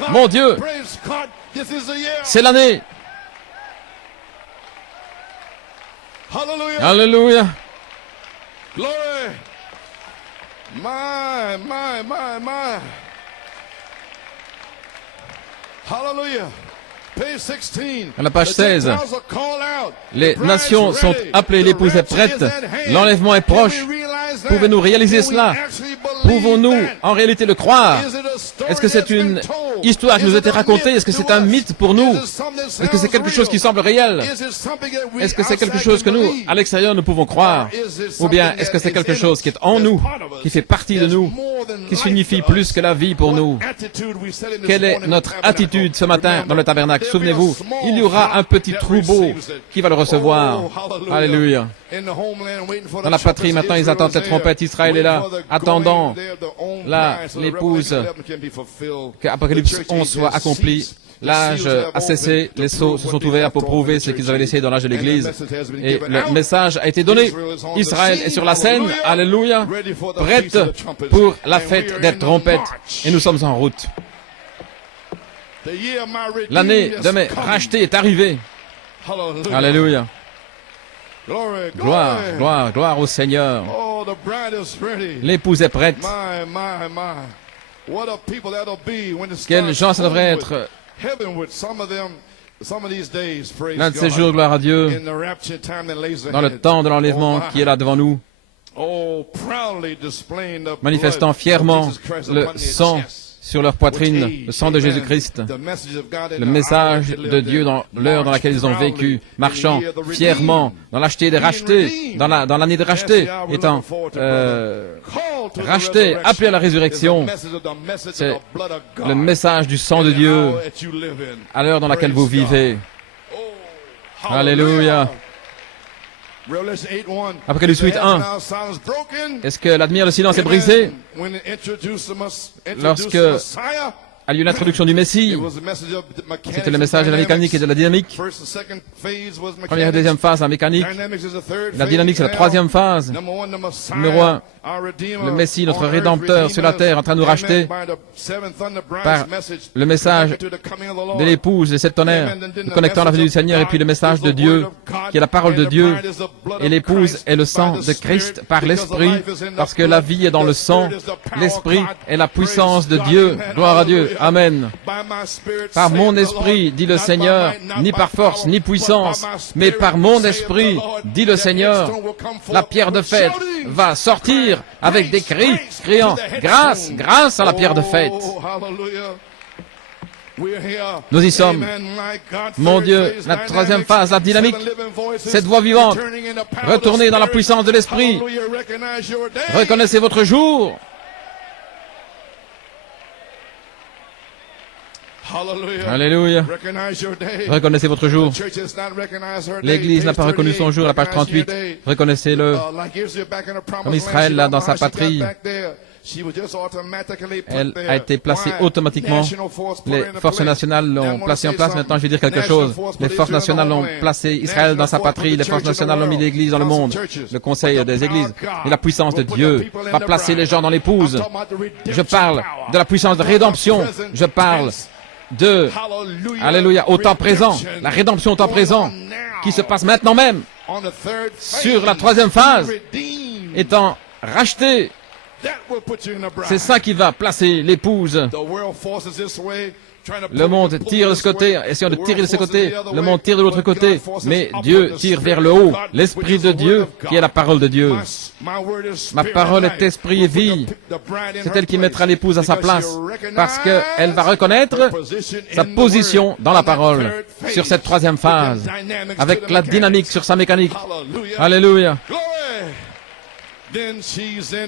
c'est l'année. Alléluia. Hallelujah. À la page 16, les nations sont appelées, l'épouse est prête, l'enlèvement est proche. Pouvez-nous réaliser cela? Pouvons-nous en réalité le croire? Est-ce que c'est une histoire qui nous a été racontée? Est-ce que c'est un mythe pour nous? Est-ce que c'est quelque chose qui semble réel? Est-ce que c'est quelque chose que nous, à l'extérieur, nous pouvons croire? Ou bien est-ce que c'est quelque chose qui est en nous, qui fait partie de nous, qui signifie plus que la vie pour nous? Quelle est notre attitude ce matin dans le tabernacle? Souvenez-vous, il y aura un petit troupeau qui va le recevoir. Alléluia. Dans la patrie, maintenant, ils attendent cette trompette. Israël est là, attendant l'épouse, que Apocalypse 11 soit accompli. L'âge a cessé, les sceaux se sont ouverts pour prouver ce qu'ils avaient laissé dans l'âge de l'Église. Et le message a été donné. Israël est sur la scène, alléluia, prête pour la fête des trompettes. Et nous sommes en route. L'année de mes rachetés est arrivée. Alléluia. Gloire, gloire, gloire au Seigneur. L'épouse est prête. Quels gens ça devrait être l'un de ces jours, gloire à Dieu, dans le temps de l'enlèvement qui est là devant nous, manifestant fièrement le sang sur leur poitrine, le sang de Jésus-Christ, le message de Dieu dans l'heure dans laquelle ils ont vécu, marchant fièrement dans l'acheté des rachetés, dans l'année des rachetés, étant rachetés, appelés à la résurrection. C'est le message du sang de Dieu à l'heure dans laquelle vous vivez. Alléluia. Apocalypse 8:1. Est-ce que l'admire le silence est brisé lorsque a lieu l'introduction du Messie. C'était le message de la mécanique et de la dynamique. Première et deuxième phase, la mécanique. La dynamique, c'est la troisième phase. Numéro 1, le Messie, notre Rédempteur sur la terre, en train de nous racheter par le message de l'épouse des 7 tonnerres, nous connectant la venue du Seigneur, et puis le message de Dieu, qui est la parole de Dieu. Et l'épouse est le sang de Christ par l'Esprit, parce que la vie est dans le sang. L'Esprit est la puissance de Dieu. Gloire à Dieu. Amen. Par mon esprit, dit le Seigneur, ni par force, ni puissance, mais par mon esprit, dit le Seigneur, la pierre de fête va sortir avec des cris, criant, grâce, grâce à la pierre de fête. Nous y sommes. Mon Dieu, la troisième phase, la dynamique, cette voix vivante, retournez dans la puissance de l'Esprit. Reconnaissez votre jour. Alléluia. Reconnaissez votre jour. L'Église n'a pas reconnu son jour, la page 38. Reconnaissez-le. Comme Israël, là, dans sa patrie, elle a été placée automatiquement. Les forces nationales l'ont placée en place. Maintenant, je vais dire quelque chose. Les forces nationales ont placé Israël dans sa patrie. Les forces nationales ont mis l'Église dans le monde. Le conseil des Églises. Et la puissance de Dieu va placer les gens dans l'épouse. Je parle de la puissance de rédemption. Je parle de, alléluia, au temps présent, la rédemption au temps présent, qui se passe maintenant même, sur la troisième phase, étant rachetée. C'est ça qui va placer l'épouse. Le monde tire de ce côté, essayant de tirer de ce côté, le monde tire de l'autre côté, mais Dieu tire vers le haut, l'Esprit de Dieu, qui est la parole de Dieu. Ma parole est esprit et vie. C'est elle qui mettra l'épouse à sa place, parce qu'elle va reconnaître sa position dans la parole, sur cette troisième phase, avec la dynamique sur sa mécanique. Alléluia.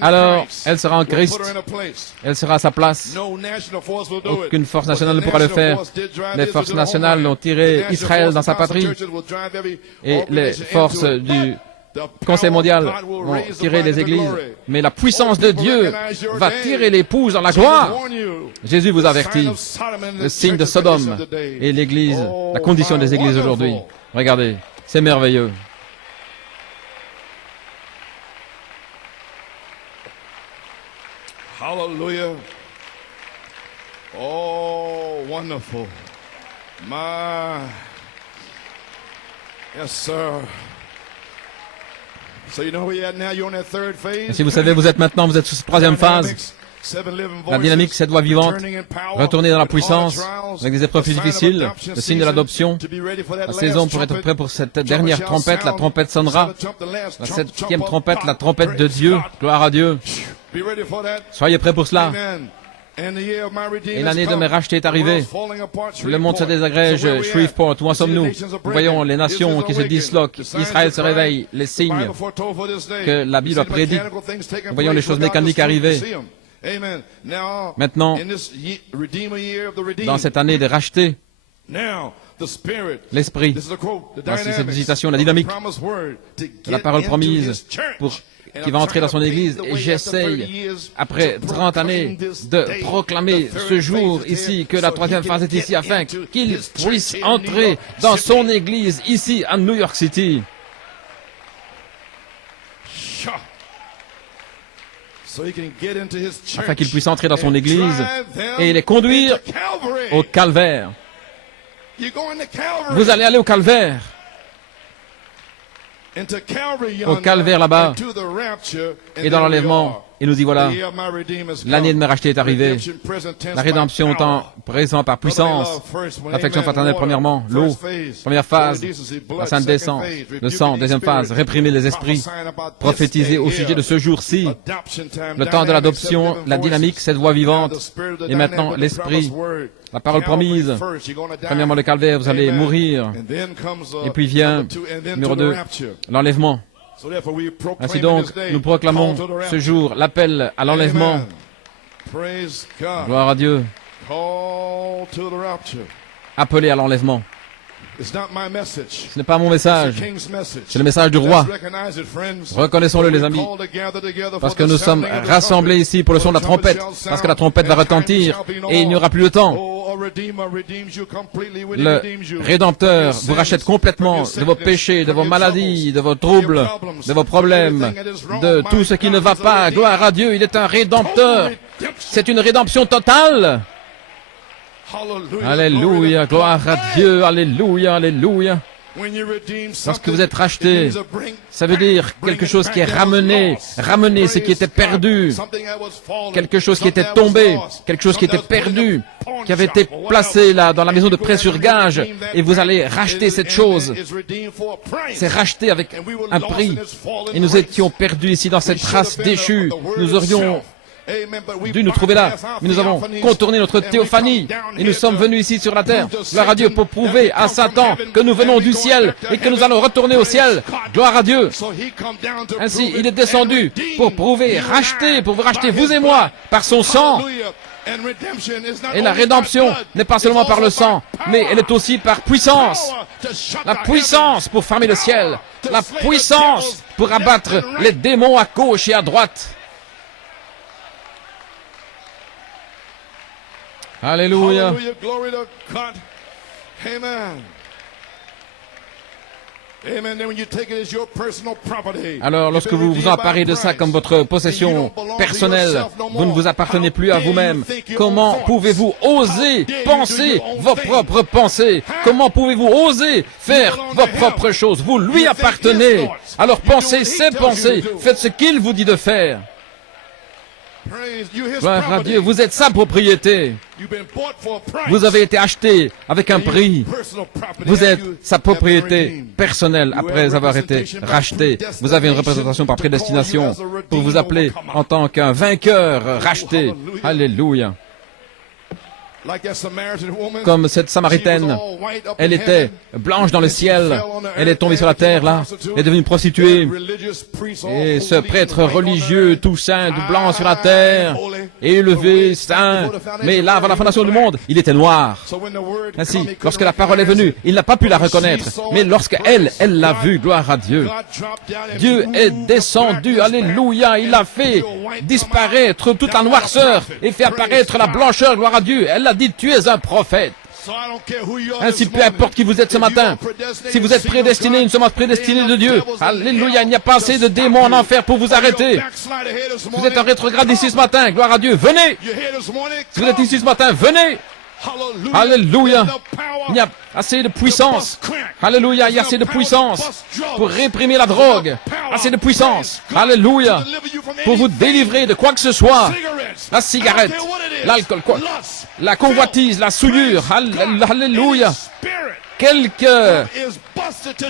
Alors, elle sera en Christ, elle sera à sa place. Aucune force nationale ne pourra le faire. Les forces nationales ont tiré Israël dans sa patrie, et les forces du Conseil mondial vont tirer les églises. Mais la puissance de Dieu va tirer l'épouse dans la gloire. Jésus vous avertit. Le signe de Sodome et l'église, la condition des églises aujourd'hui. Regardez, c'est merveilleux. Hallelujah. Oh, wonderful. My. Yes, sir. So you know where you're at now? You're on that third phase. Et si vous savez, vous êtes sur cette troisième phase. La dynamique, cette voix vivante, retourner dans la puissance, avec des épreuves plus difficiles, le signe de l'adoption, la saison pour être prêt pour cette dernière trompette, la trompette sonnera, la septième trompette, la trompette de Dieu, gloire à Dieu. Soyez prêts pour cela. Et l'année de mes rachetés est arrivée. Le monde se désagrège. Shreveport, où en sommes-nous? Nous voyons les nations qui se disloquent. Israël se réveille. Les signes que la Bible a prédits. Nous voyons les choses mécaniques arriver. Maintenant, dans cette année des rachetés, l'Esprit, voici cette visitation, la dynamique, la parole promise qui va entrer dans son Église. Et j'essaye, après 30 années, de proclamer ce jour ici, que la troisième phase est ici, afin qu'il puisse entrer dans son Église ici, à New York City. Afin qu'il puisse entrer dans son Église et les conduire au calvaire. Vous allez aller au calvaire. Au calvaire là-bas et dans l'enlèvement. Et nous y voilà. L'année de me racheter est arrivée. La rédemption au temps présent par puissance. L'affection fraternelle premièrement. L'eau. Première phase. La sainte descend. Le sang. Deuxième phase. Réprimer les esprits. Prophétiser au sujet de ce jour-ci. Le temps de l'adoption. La dynamique. Cette voix vivante. Et maintenant l'esprit. La parole promise. Premièrement le calvaire. Vous allez mourir. Et puis vient, numéro 2, l'enlèvement. Ainsi donc, nous proclamons ce jour l'appel à l'enlèvement. Gloire à Dieu. Appelé à l'enlèvement. Ce n'est pas mon message. C'est le message du roi. Reconnaissons-le, les amis. Parce que nous sommes rassemblés ici pour le son de la trompette. Parce que la trompette va retentir et il n'y aura plus de temps. Le Rédempteur vous rachète complètement de vos péchés, de vos maladies, de vos troubles, de vos problèmes, de tout ce qui ne va pas. Gloire à Dieu, il est un Rédempteur. C'est une rédemption totale. Alléluia, gloire à Dieu, alléluia, alléluia. Lorsque vous êtes racheté, ça veut dire quelque chose qui est ramené, ramener ce qui était perdu, quelque chose qui était tombé, quelque chose qui était perdu, qui avait été placé là dans la maison de prêt sur gage, et vous allez racheter cette chose. C'est racheté avec un prix. Et nous étions perdus ici dans cette race déchue. Nous aurions dû nous trouver là, mais nous avons contourné notre théophanie et nous sommes venus ici sur la terre, gloire à Dieu, pour prouver à Satan que nous venons du ciel et que nous allons retourner au ciel. Gloire à Dieu. Ainsi, il est descendu pour prouver, racheter, pour vous racheter, vous et moi, par son sang. Et la rédemption n'est pas seulement par le sang, mais elle est aussi par puissance. La puissance pour fermer le ciel. La puissance pour abattre les démons à gauche et à droite. Alléluia. Alors, lorsque vous vous emparez de ça comme votre possession personnelle, vous ne vous appartenez plus à vous-même. Comment pouvez-vous oser penser vos propres pensées? Comment pouvez-vous oser faire vos propres choses? Vous lui appartenez. Alors pensez ses pensées. Faites ce qu'il vous dit de faire. Gloire à Dieu, vous êtes sa propriété. Vous avez été acheté avec un prix. Vous êtes sa propriété personnelle après avoir été racheté. Vous avez une représentation par prédestination pour vous appeler en tant qu'un vainqueur racheté. Alléluia. Comme cette Samaritaine, elle était blanche dans le ciel, elle est tombée sur la terre là, elle est devenue prostituée, et ce prêtre religieux tout saint, tout blanc sur la terre, élevé, saint, mais là, avant la fondation du monde, il était noir. Ainsi, lorsque la parole est venue, il n'a pas pu la reconnaître, mais lorsque elle l'a vue, gloire à Dieu. Dieu est descendu, alléluia, il a fait disparaître toute la noirceur et fait apparaître la blancheur, gloire à Dieu. Elle a dit, tu es un prophète. Ainsi, peu importe qui vous êtes ce matin, si vous êtes prédestiné, une semence prédestinée de Dieu, alléluia, il n'y a pas assez de démons en enfer pour vous arrêter. Si vous êtes en rétrograde ici ce matin, gloire à Dieu, venez. Si vous êtes ici ce matin, venez. Alléluia. Il y a assez de puissance. Alléluia, il y a assez de puissance pour réprimer la drogue. Assez de puissance. Alléluia. Pour vous délivrer de quoi que ce soit. La cigarette, l'alcool, quoi. La convoitise, la souillure. Alléluia. Quelque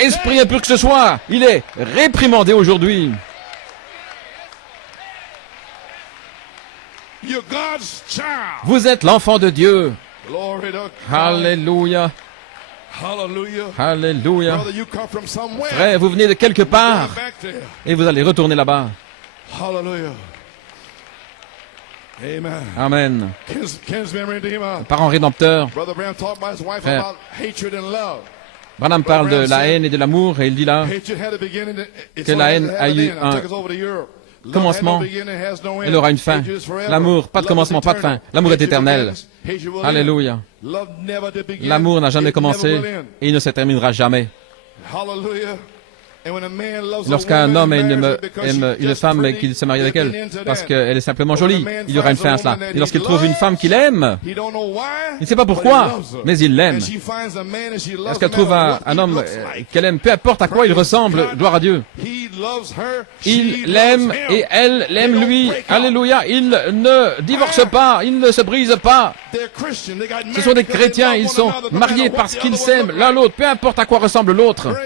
esprit impur que ce soit, il est réprimandé aujourd'hui. Vous êtes l'enfant de Dieu. Alléluia. Alléluia. Frère, vous venez de quelque part et vous allez retourner là-bas. Amen. Parents rédempteurs. Frère, Branham parle de la haine et de l'amour et il dit là que la haine a eu un commencement, elle aura une fin. L'amour, pas de commencement, pas de fin. L'amour est éternel. Alléluia. L'amour n'a jamais commencé et il ne se terminera jamais. Lorsqu'un homme aime une femme et qu'il se marie avec elle parce qu'elle est simplement jolie, il y aura une fin à cela. Et lorsqu'il trouve une femme qu'il aime, il ne sait pas pourquoi, mais il l'aime. Lorsqu'elle trouve un homme qu'elle aime, peu importe à quoi il ressemble, gloire à Dieu. Il l'aime et elle l'aime lui. Alléluia. Il ne divorce pas, il ne se brise pas. Ce sont des chrétiens, ils sont mariés parce qu'ils s'aiment l'un l'autre, peu importe à quoi ressemble l'autre.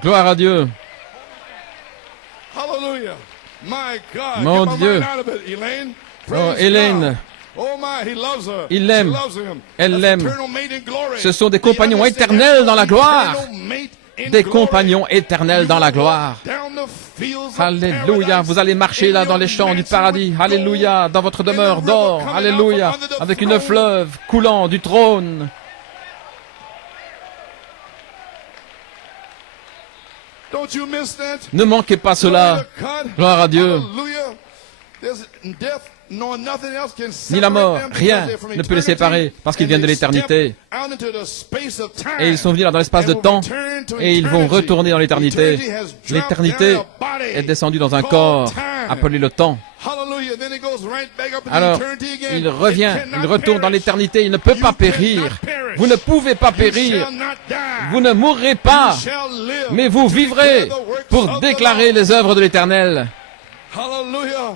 Gloire à Dieu. Mon Dieu. Oh, Hélène. Il l'aime. Elle l'aime. Ce sont des compagnons éternels dans la gloire. Des compagnons éternels dans la gloire. Alléluia. Vous allez marcher là dans les champs du paradis. Alléluia. Dans votre demeure d'or. Alléluia. Avec une fleuve coulant du trône. Don't you miss that? Ne manquez pas cela. Gloire à Dieu. Hallelujah. There's death, no, nothing else can Ni la mort, separate them rien because they're from ne peut les séparer eternity, parce qu'ils and viennent de they l'éternité. step out into the space of time, Et ils sont venus dans l'espace de and will temps return to et ils vont eternity. retourner dans l'éternité. Eternity has dropped L'éternité down in a body est descendue dans un called corps time. appelé le temps. Hallelujah. Then it goes right back up into Alors, eternity again. il revient, It cannot il retourne dans perish. l'éternité, il ne peut You pas cannot périr. perish. Vous ne pouvez pas You périr. shall not die. Vous ne mourrez pas, You shall live mais vous to vivrez declare the works pour of the déclarer Lord. les œuvres de l'Éternel. Hallelujah.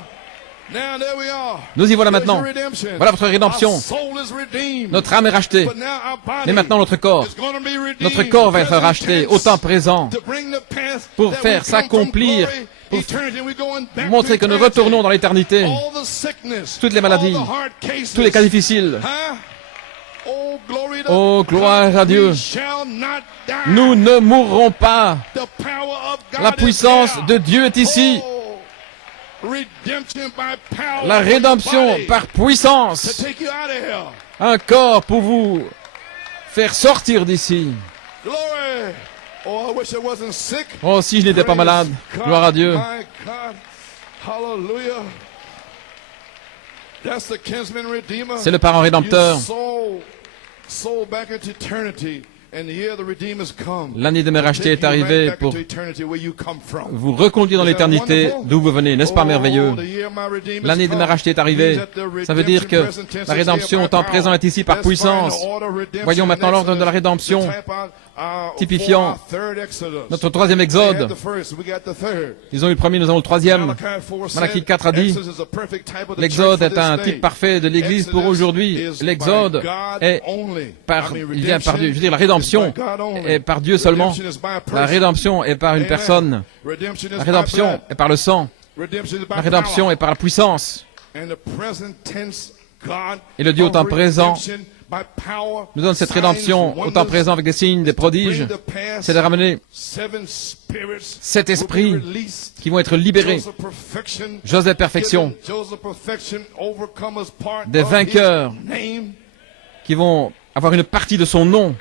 Now there we are. Nous y voilà There's maintenant. your redemption. Voilà votre rédemption. Our soul is redeemed. Notre âme est rachetée. But now our body Mais maintenant notre corps. is gonna be redeemed. Notre corps va être Present racheté tense. au temps présent To bring the past pour that we faire come from s'accomplir, glory, pour eternity, we're going back to montrer que nous eternity. retournons dans l'éternité. All the sickness, Toutes les maladies, all the hard cases, tous les cas difficiles. huh? Oh, gloire à Dieu. We shall not die. Nous ne mourrons pas. The power of God La puissance is de there. Dieu est ici. Oh, redemption by power La of your rédemption body par to puissance. take you out of here. Un corps pour vous faire sortir d'ici. Glory. Oh, I wish I wasn't sick. Oh, si je n'étais pas Praise malade. God, Gloire à Dieu. My God. Hallelujah. That's the kinsman redeemer. C'est le parent rédempteur. You soul back into eternity. And here the Redeemer's come. L'année de mes rachetés est arrivée pour pour vous reconduire dans l'éternité d'où vous venez. N'est-ce pas merveilleux? L'année de mes rachetés est arrivée. Ça veut dire que la rédemption au temps présent est ici par puissance. Voyons maintenant l'ordre de la rédemption, typifiant notre troisième exode. Ils ont eu le premier, nous avons le troisième. Malachie 4 a dit, l'exode est un type parfait de l'Église pour aujourd'hui. L'exode il vient par Dieu. Je veux dire, la rédemption est par Dieu seulement. La rédemption est par une personne. La rédemption est par le sang. La rédemption est par la puissance. Et le Dieu au temps présent nous donne cette rédemption au temps présent avec des signes, des prodiges. C'est de ramener 7 esprits qui vont être libérés. Joseph perfection. Des vainqueurs qui vont avoir une partie de son nom.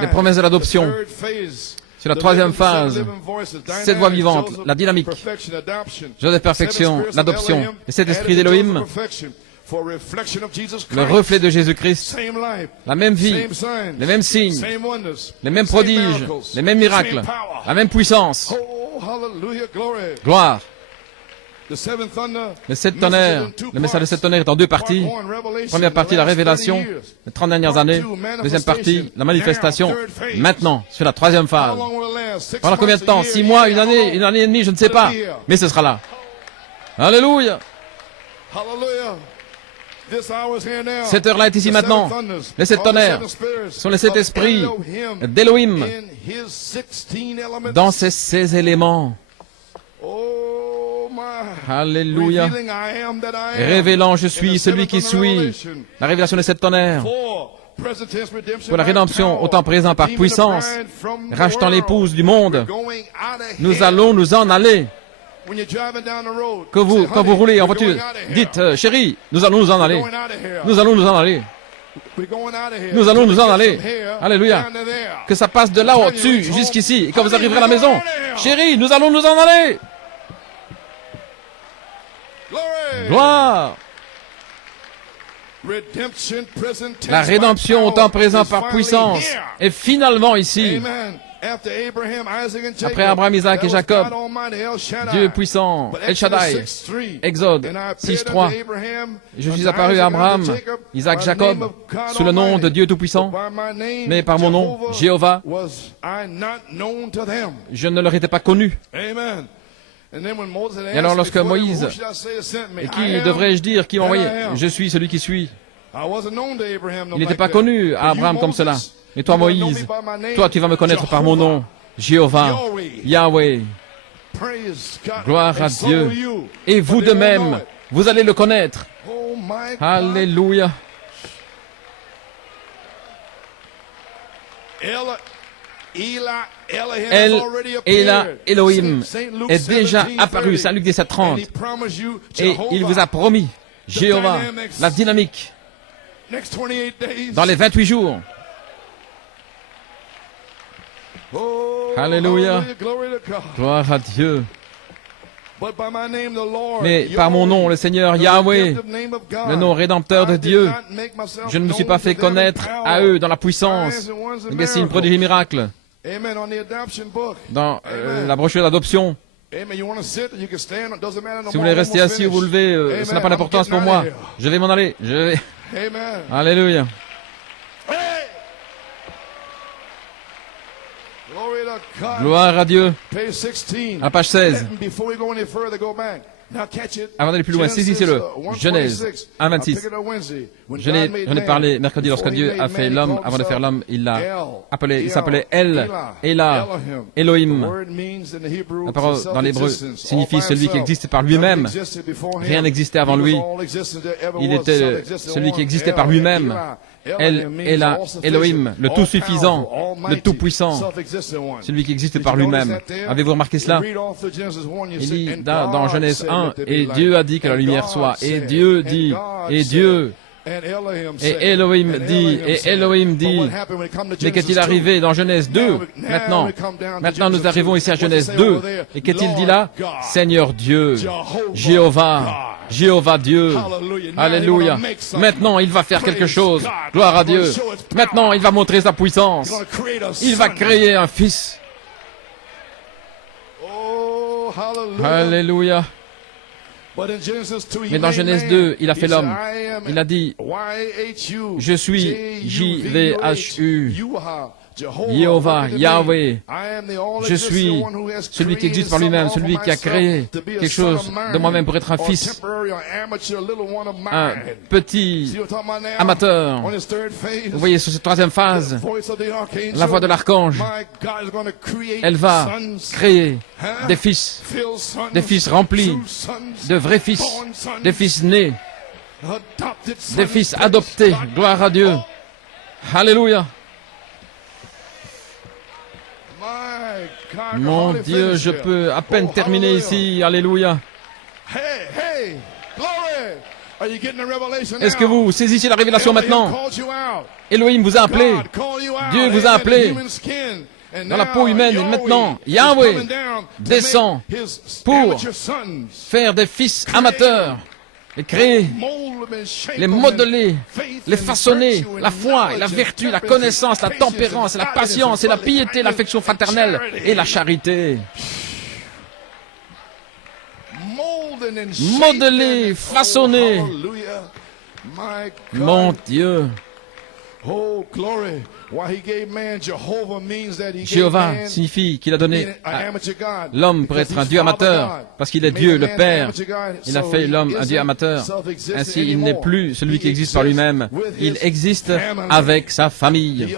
Les promesses de l'adoption. C'est la troisième phase. 7 voix vivantes, la dynamique. Joseph perfection, l'adoption. Et cet esprit d'Élohim, le reflet de Jésus-Christ, la même vie, les mêmes signes, les mêmes prodiges, les mêmes miracles, la même puissance. Gloire. Le 7 tonnerres, le message de 7 tonnerres est en 2 parties. Première partie, la révélation, les 30 dernières années. Deuxième partie, la manifestation. Maintenant, sur la troisième phase. Pendant combien de temps? 6 mois, une année et demie, je ne sais pas. Mais ce sera là. Alléluia. Cette heure-là est ici maintenant. Les 7 tonnerres sont les 7 esprits d'Élohim dans ces 16 éléments. Alléluia. Révélant, je suis celui qui suis. La révélation des 7 tonnerres. Pour la rédemption au temps présent par puissance, rachetant l'épouse du monde, nous allons nous en aller. Quand vous roulez en voiture, dites, chérie, nous allons nous en aller. Nous allons nous en aller. Nous allons nous en aller. Alléluia. Que ça passe de là au-dessus jusqu'ici. Et quand vous arriverez à la maison, chérie, nous allons nous en aller. Gloire. La rédemption au temps présent par puissance est finalement ici. Après Abraham, Isaac et Jacob, Dieu puissant, El Shaddai, Exode 6.3. Je suis apparu à Abraham, Isaac, Jacob, sous le nom de Dieu Tout-Puissant, mais par mon nom, Jéhovah, je ne leur étais pas connu. Et alors lorsque Moïse, et qui devrais-je dire, qui m'a envoyé? Je suis celui qui suis. Il n'était pas connu à Abraham comme cela. Mais toi Moïse, toi tu vas me connaître par mon nom, Jéhovah, Yahweh. Gloire à Dieu. Et vous de même, vous allez le connaître. Alléluia. Elohim est déjà apparu, Saint Luc 17:30, et il vous a promis, Jéhovah, la dynamique, dans les 28 jours. Oh, Alléluia. Glory to God. Gloire à Dieu. But by my name, the Lord, Mais par mon nom, le Seigneur Yahweh, le nom rédempteur de Dieu, je ne me suis pas fait connaître à eux dans la puissance, des signes, prodiges et miracles. Amen. On the adoption book. Dans la brochure d'adoption. Amen. You want to sit? You can stand. It doesn't matter no Si vous more. voulez rester assis ou vous lever, ça n'a pas d'importance pour moi. Je vais m'en aller. Je vais. Amen. Alléluia. Hey! Glory to God. Gloire à Dieu. Page 16. À la page 16. Before we go any further, go back. Now catch it. Avant d'aller plus loin, saisissez-le. Genèse 1:26. J'en ai parlé mercredi lorsque Dieu a fait l'homme. Avant de faire l'homme, il s'appelait El, Ela, Elohim. La parole dans l'hébreu signifie celui qui existe par lui-même. Rien n'existait avant lui. Il était celui qui existait par lui-même. El, Ela, Elohim, le tout suffisant, le tout puissant, celui qui existe par lui-même. Avez-vous remarqué cela? Il dit dans Genèse 1, et Dieu a dit que la lumière soit, et Dieu dit, et Dieu, et Elohim dit, mais qu'est-il arrivé dans Genèse 2 Maintenant nous arrivons ici à Genèse 2, et qu'est-il dit là? Seigneur Dieu, Jéhovah Dieu, Alléluia. Maintenant il va faire quelque chose, gloire à Dieu. Maintenant il va montrer sa puissance, il va créer un fils. Alléluia. Mais dans Genèse 2, il a fait l'homme. Il a dit, je suis J-V-H-U, Jéhovah, Yahweh. Je suis celui qui existe par lui-même, celui qui a créé quelque chose de moi-même pour être un fils, un petit amateur. Vous voyez, sur cette troisième phase, la voix de l'archange, elle va créer des fils remplis, de vrais fils, des fils nés, des fils adoptés. Gloire à Dieu. Alléluia. Mon Dieu, je peux à peine terminer ici. Alléluia. Est-ce que vous saisissez la révélation maintenant? Elohim vous a appelé. Dieu vous a appelé dans la peau humaine. Et maintenant, Yahweh descend pour faire des fils amateurs. Les créer, les modeler, les façonner, la foi, la vertu, la connaissance, la tempérance, la patience et la piété, l'affection fraternelle et la charité. Modeler, façonner. Mon Dieu. Jéhovah signifie qu'il a donné à l'homme pour être un Dieu amateur, parce qu'il est Dieu, le Père. Il a fait l'homme un Dieu amateur. Ainsi, il n'est plus celui qui existe par lui-même. Il existe avec sa famille.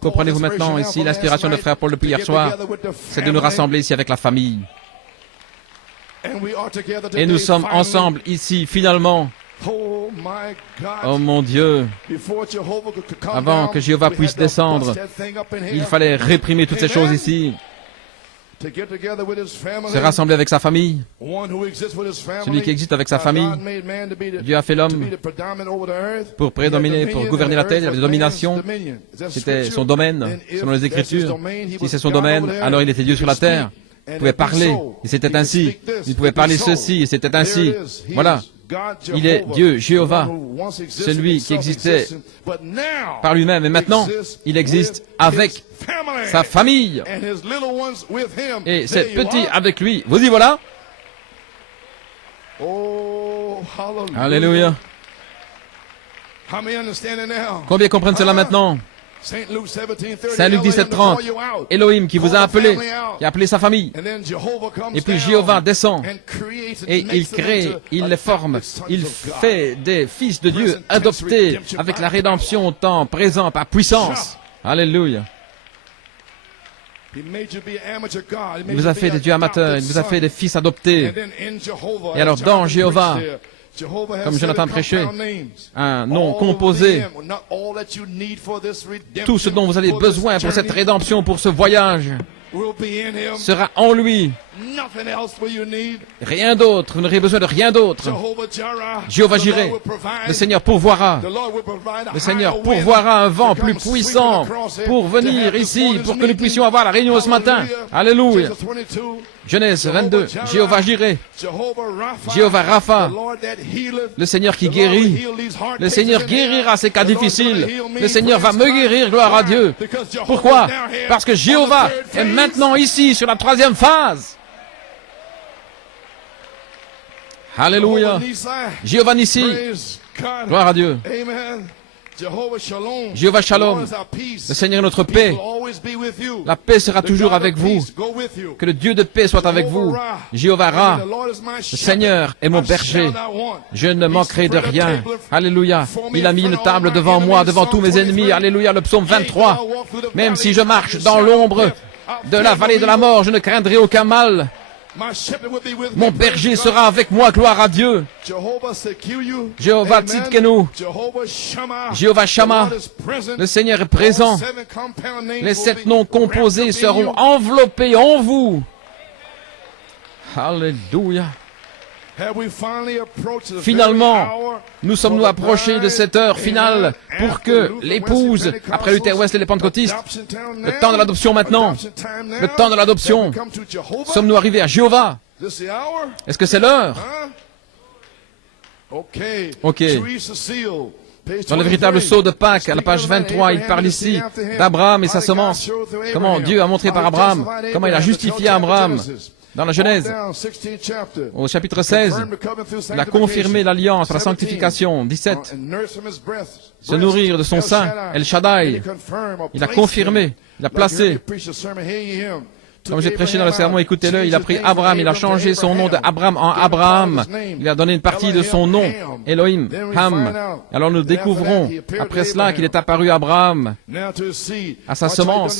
Comprenez-vous maintenant ici l'inspiration de frère Paul depuis hier soir? C'est de nous rassembler ici avec la famille. Et nous sommes ensemble ici, finalement. Oh mon Dieu, avant que Jéhovah puisse descendre, il fallait réprimer toutes ces choses ici, se rassembler avec sa famille, celui qui existe avec sa famille. Dieu a fait l'homme pour prédominer, pour gouverner la terre. Il avait de domination, c'était son domaine, selon les Écritures. Si c'est son domaine, alors il était Dieu sur la terre. Il pouvait parler, et c'était ainsi. Il pouvait parler ceci, et c'était ainsi. Voilà. Il est Dieu, Jéhovah, celui qui existait par lui-même. Et maintenant, il existe avec sa famille. Et ses petits avec lui. Vous y voilà? Alléluia. Combien comprennent cela maintenant? Saint Luc 17:30, Elohim qui vous a appelé, qui a appelé sa famille. Et puis Jéhovah descend et il crée, il les forme, il fait des fils de Dieu adoptés avec la rédemption au temps présent par puissance. Alléluia. Il vous a fait des dieux amateurs, il vous a fait des fils adoptés. Et alors dans Jéhovah, comme Jonathan prêchait, un nom composé, tout ce dont vous avez besoin pour cette rédemption, pour ce voyage, sera en lui. Nothing else will you need. Rien d'autre, vous n'aurez besoin de rien d'autre. Jehovah Jireh, Jéhovah the Jireh, Lord will provide. le Seigneur pourvoira. The Lord will provide a Le Seigneur higher wind pourvoira un vent to plus come puissant sweeping across here pour to venir have this ici, morning's pour que nous meeting. puissions avoir la réunion ce matin. Alléluia. Genesis 22, Genèse 22, Jéhovah Jireh, Jehovah Rapha, Jéhovah Rapha, the Lord that healeth, le Seigneur qui the Lord will guérit. heal these hard Le Seigneur cases in here. guérira ces cas The Lord's difficiles. gonna heal me, Le Seigneur va praise me God. guérir, gloire à Why? Dieu. Because Jehovah's Pourquoi? now here Parce que on the Jéhovah third est phase. maintenant ici sur la 3e phase. Alléluia. Jehovah Nissi, Jéhovah Nissi, praise God. gloire à Dieu. Amen. Jehovah Shalom, Jéhovah the Shalom, Lord is our peace. le Seigneur est notre Peace paix. will always be with you. La paix sera The toujours God of avec vous. peace go with you. Que le Dieu de paix soit avec vous. Jéhovah Ra, Amen. The Lord is my le shepherd. Seigneur est mon I shall berger. not want. Je ne He manquerai de spread a rien. table Alléluia. Il a mis une table devant moi, devant tous mes ennemis. Alléluia. Le psaume 23. Même si je marche dans l'ombre de la vallée de la mort, je ne craindrai aucun mal. My shepherd will be with Mon me. berger Praise God. sera avec moi, gloire à Dieu. Jehovah Sekinu. Jéhovah Amen. Tzidkenu. Jehovah Shammah. Jéhovah Shammah. The Lord is present. Le Seigneur est présent. All seven compound names Les will 7 be noms wrapped composés up in seront you. enveloppés en vous. Alléluia. Have we finally approached the Finalement, very hour nous sommes-nous for the approchés de cette heure bride, finale amen, pour que after l'épouse, Luther, Wesley, après Luther, Wesley et les pentecôtistes, le temps de l'adoption maintenant, le temps de l'adoption, sommes-nous arrivés à Jéhovah? Est-ce que c'est l'heure? Ok. Ok. Dans le véritable sceau de Pâques, à la page 23, il parle ici d'Abraham et sa semence. Comment Dieu a montré par Abraham, comment il a justifié Abraham. Dans la Genèse, au chapitre 16, il a confirmé l'alliance par la sanctification. 17, se nourrir de son sein, El Shaddai. Il a confirmé, il a placé. Comme j'ai prêché dans le sermon, écoutez-le, il a pris Abraham, il a changé son nom d'Abraham en Abraham. Il a donné une partie de son nom, Elohim, Ham. Alors nous découvrons, après cela, qu'il est apparu à Abraham, à sa semence.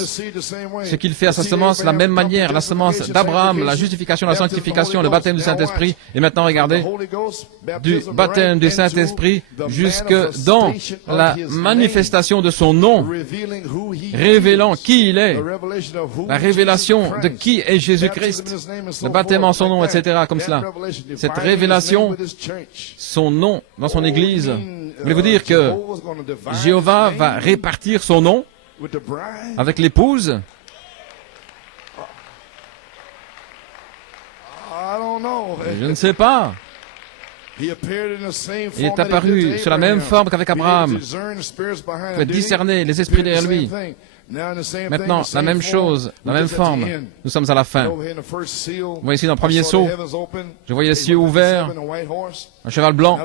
Ce qu'il fait à sa semence, de la même manière, la semence d'Abraham, la justification, la sanctification, le baptême du Saint-Esprit. Et maintenant, regardez, du baptême du Saint-Esprit jusque dans la manifestation de son nom, révélant qui il est, la révélation de qui est Jésus-Christ, le baptême en son nom, etc., comme cela. Cette révélation, son nom dans son Église, voulez-vous dire que Jéhovah va répartir son nom avec l'épouse? Je ne sais pas. Il est apparu sur la même forme qu'avec Abraham. Il peut discerner les esprits derrière lui. Maintenant, la même chose, la même forme. Nous sommes à la fin. Vous voyez ici dans le premier sceau, je voyais les cieux ouverts, un cheval blanc.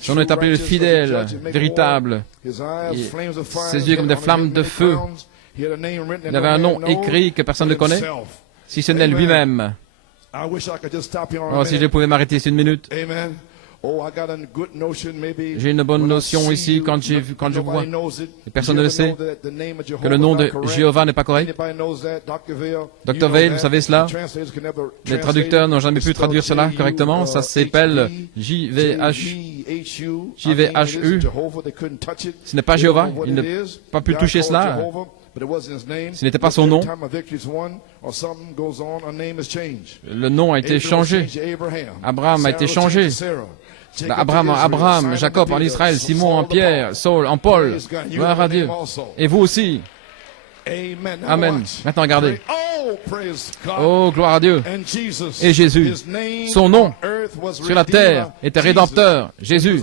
Son nom est appelé le fidèle, véritable. Ses yeux comme des flammes de feu. Il avait un nom écrit que personne ne connaît, si ce n'est lui-même. Oh, si je pouvais m'arrêter ici une minute. J'ai une bonne notion ici quand je vois, et personne ne le sait, que le nom de Jéhovah n'est pas correct. Dr. Vail, vous savez cela? Les traducteurs n'ont jamais pu traduire cela correctement. Ça s'appelle JVHU. Ce n'est pas Jéhovah. Ils n'ont pas pu toucher cela. Ce n'était pas son nom. Le nom a été changé. Abraham a été changé. Abraham en Abraham, Jacob en Israël, Simon en Pierre, Saul en Paul. Gloire à Dieu. Et vous aussi. Amen. Maintenant, regardez. Oh, gloire à Dieu. Et Jésus, son nom sur la terre était rédempteur. Jésus,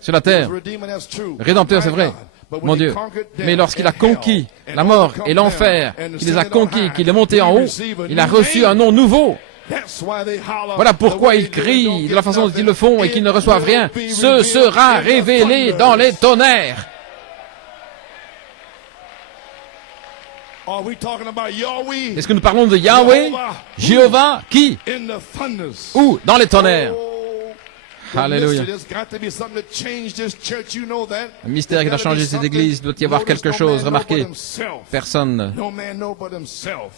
sur la terre. Rédempteur, c'est vrai. Mon Dieu. Mais lorsqu'il a conquis la mort et l'enfer, qu'il les a conquis, qu'il est monté en haut, il a reçu un nom nouveau. Voilà pourquoi ils crient de la façon dont ils le font et qu'ils ne reçoivent rien. Ce sera révélé dans les tonnerres. Est-ce que nous parlons de Yahweh, Jéhovah, qui? Où? Dans les tonnerres. Alléluia. Un mystère qui a changé cette église. Il doit y avoir quelque chose. Remarquez, personne,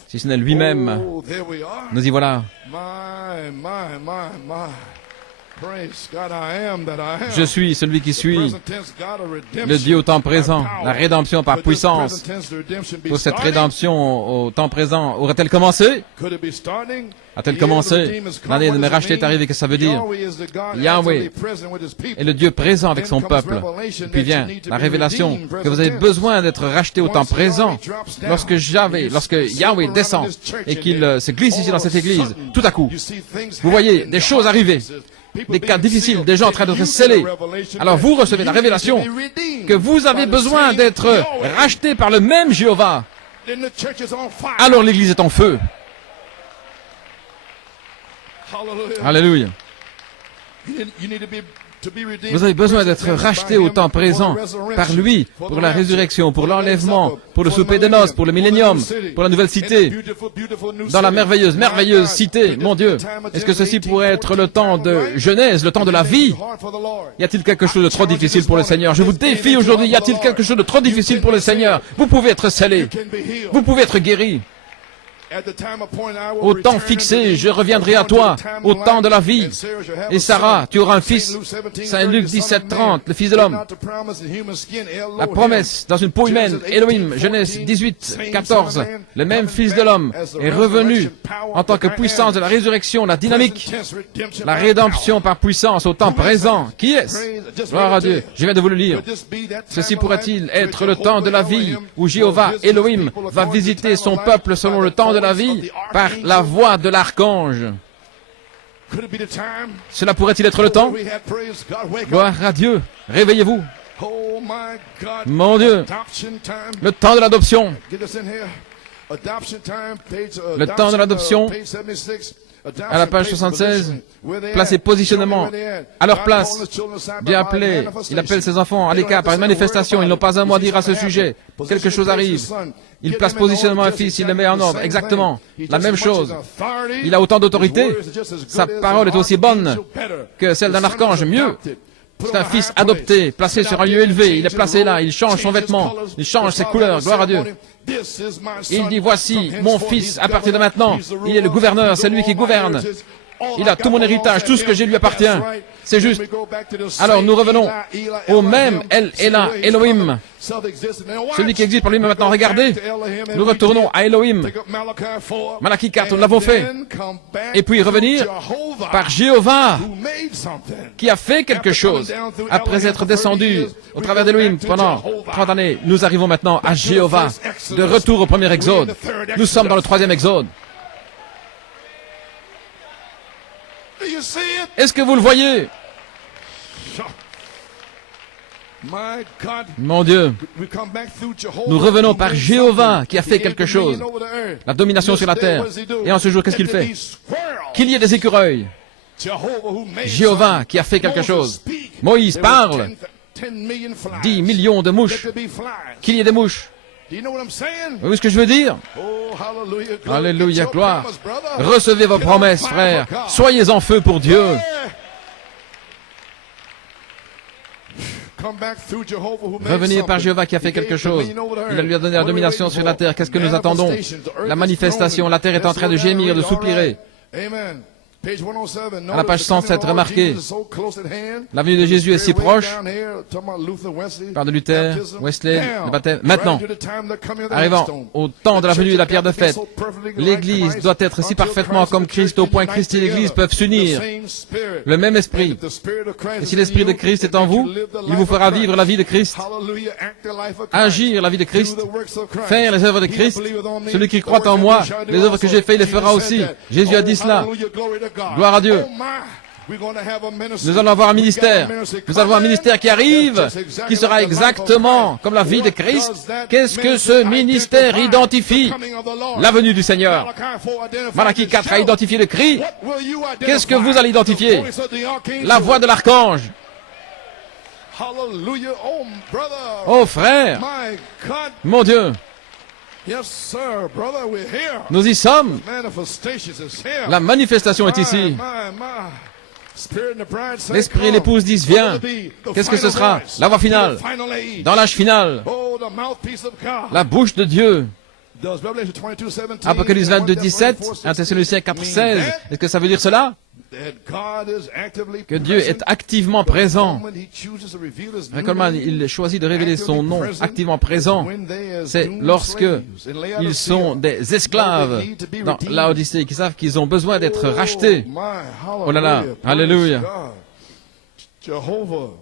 si ce n'est lui-même. Nous y voilà. Je suis celui qui suis, le Dieu au temps présent, la rédemption par puissance. Pour cette rédemption au temps présent, aurait-elle commencé? A-t-elle commencé? L'année de me racheter est arrivée, qu'est-ce que ça veut dire? Yahweh est le Dieu présent avec son peuple. Et puis vient la révélation que vous avez besoin d'être racheté au temps présent. Lorsque Yahweh descend et qu'il se glisse ici dans cette église, tout à coup, vous voyez des choses arriver. Des cas difficiles, des gens en train d'être scellés. Alors vous recevez la révélation que vous avez besoin d'être racheté par le même Jéhovah. Alors l'église est en feu. Alléluia. Vous avez besoin d'être racheté au temps présent par lui, pour la résurrection, pour l'enlèvement, pour le souper de noces, pour le millénium, pour la nouvelle cité, dans la merveilleuse cité. Mon Dieu, est-ce que ceci pourrait être le temps de Genèse, le temps de la vie? Y a-t-il quelque chose de trop difficile pour le Seigneur? Je vous défie aujourd'hui, y a-t-il quelque chose de trop difficile pour le Seigneur? Vous pouvez être scellé, vous pouvez être guéri. Au temps fixé, je reviendrai à toi, au temps de la vie. Et Sarah, tu auras un fils. Saint Luc 17:30, le Fils de l'homme. La promesse dans une peau humaine, Elohim, Genèse 18:14. Le même Fils de l'homme est revenu en tant que puissance de la résurrection, la dynamique, la rédemption par puissance au temps présent. Qui est-ce? Gloire à Dieu. Je viens de vous le lire. Ceci pourrait-il être le temps de la vie où Jéhovah, Elohim, va visiter son peuple selon le temps de la vie par la voix de l'archange? Cela pourrait-il être le temps? Gloire à Dieu. Réveillez-vous. Mon Dieu. Le temps de l'adoption. Le temps de l'adoption. À la page 76, placez positionnement à leur place. Dieu appelé, il appelle ses enfants à l'écart par une manifestation. Ils n'ont pas un mot à dire à ce sujet. Quelque chose arrive. Il place positionnement un fils, il le met en ordre. Exactement. La même chose. Il a autant d'autorité. Sa parole est aussi bonne que celle d'un archange. Mieux. C'est un fils adopté, placé sur un lieu élevé. Il est placé là, il change son vêtement, il change ses couleurs. Gloire à Dieu. Il dit, voici mon fils à partir de maintenant. Il est le gouverneur, c'est lui qui gouverne. Il a tout mon héritage, tout ce que j'ai lui appartient. C'est juste. Alors nous revenons au même Elohim, celui qui existe pour lui-même maintenant. Regardez, nous retournons à Elohim. Malachie 4, nous l'avons fait. Et puis revenir par Jéhovah, qui a fait quelque chose. Après être descendu au travers d'Elohim pendant 30 années, nous arrivons maintenant à Jéhovah, de retour au premier exode. Nous sommes dans le troisième exode. Est-ce que vous le voyez? Mon Dieu, nous revenons par Jéhovah qui a fait quelque chose. La domination sur la terre. Et en ce jour, qu'est-ce qu'il fait? Qu'il y ait des écureuils. Jéhovah qui a fait quelque chose. Moïse parle. 10 millions de mouches. Qu'il y ait des mouches. Vous voyez ce que je veux dire? Alléluia, gloire. Recevez vos promesses, frères. Soyez en feu pour Dieu. Revenir par Jéhovah qui a fait quelque chose. Il lui a donné la domination sur la terre. Qu'est-ce que nous attendons? La manifestation. La terre est en train de gémir, de soupirer. À la page 107, remarquez, la venue de Jésus est si proche, par de Luther, Wesley, le baptême. Maintenant, arrivant au temps de la venue de la pierre de fête, l'Église doit être si parfaitement comme Christ, au point Christ et l'Église peuvent s'unir. Le même esprit. Et si l'esprit de Christ est en vous, il vous fera vivre la vie de Christ, agir la vie de Christ, faire les œuvres de Christ. Celui qui croit en moi, les œuvres que j'ai faites, il les fera aussi. Jésus a dit cela. Gloire à Dieu. Nous allons avoir un ministère. Nous avons un ministère qui arrive, qui sera exactement comme la vie de Christ. Qu'est-ce que ce ministère identifie? La venue du Seigneur. Malachie 4 a identifié le cri. Qu'est-ce que vous allez identifier? La voix de l'archange. Oh frère, mon Dieu. Nous y sommes. La manifestation est ici. L'esprit et l'épouse disent, viens. Qu'est-ce que ce sera? La voix finale. Dans l'âge final. La bouche de Dieu. Apocalypse 22, 17, 1 Thessaloniciens 4, 16. Est-ce que ça veut dire cela? Que Dieu est activement présent. Coleman, il choisit de révéler son nom activement présent. C'est lorsque ils sont des esclaves dans Laodicée, qui savent qu'ils ont besoin d'être rachetés. Oh là là, alléluia.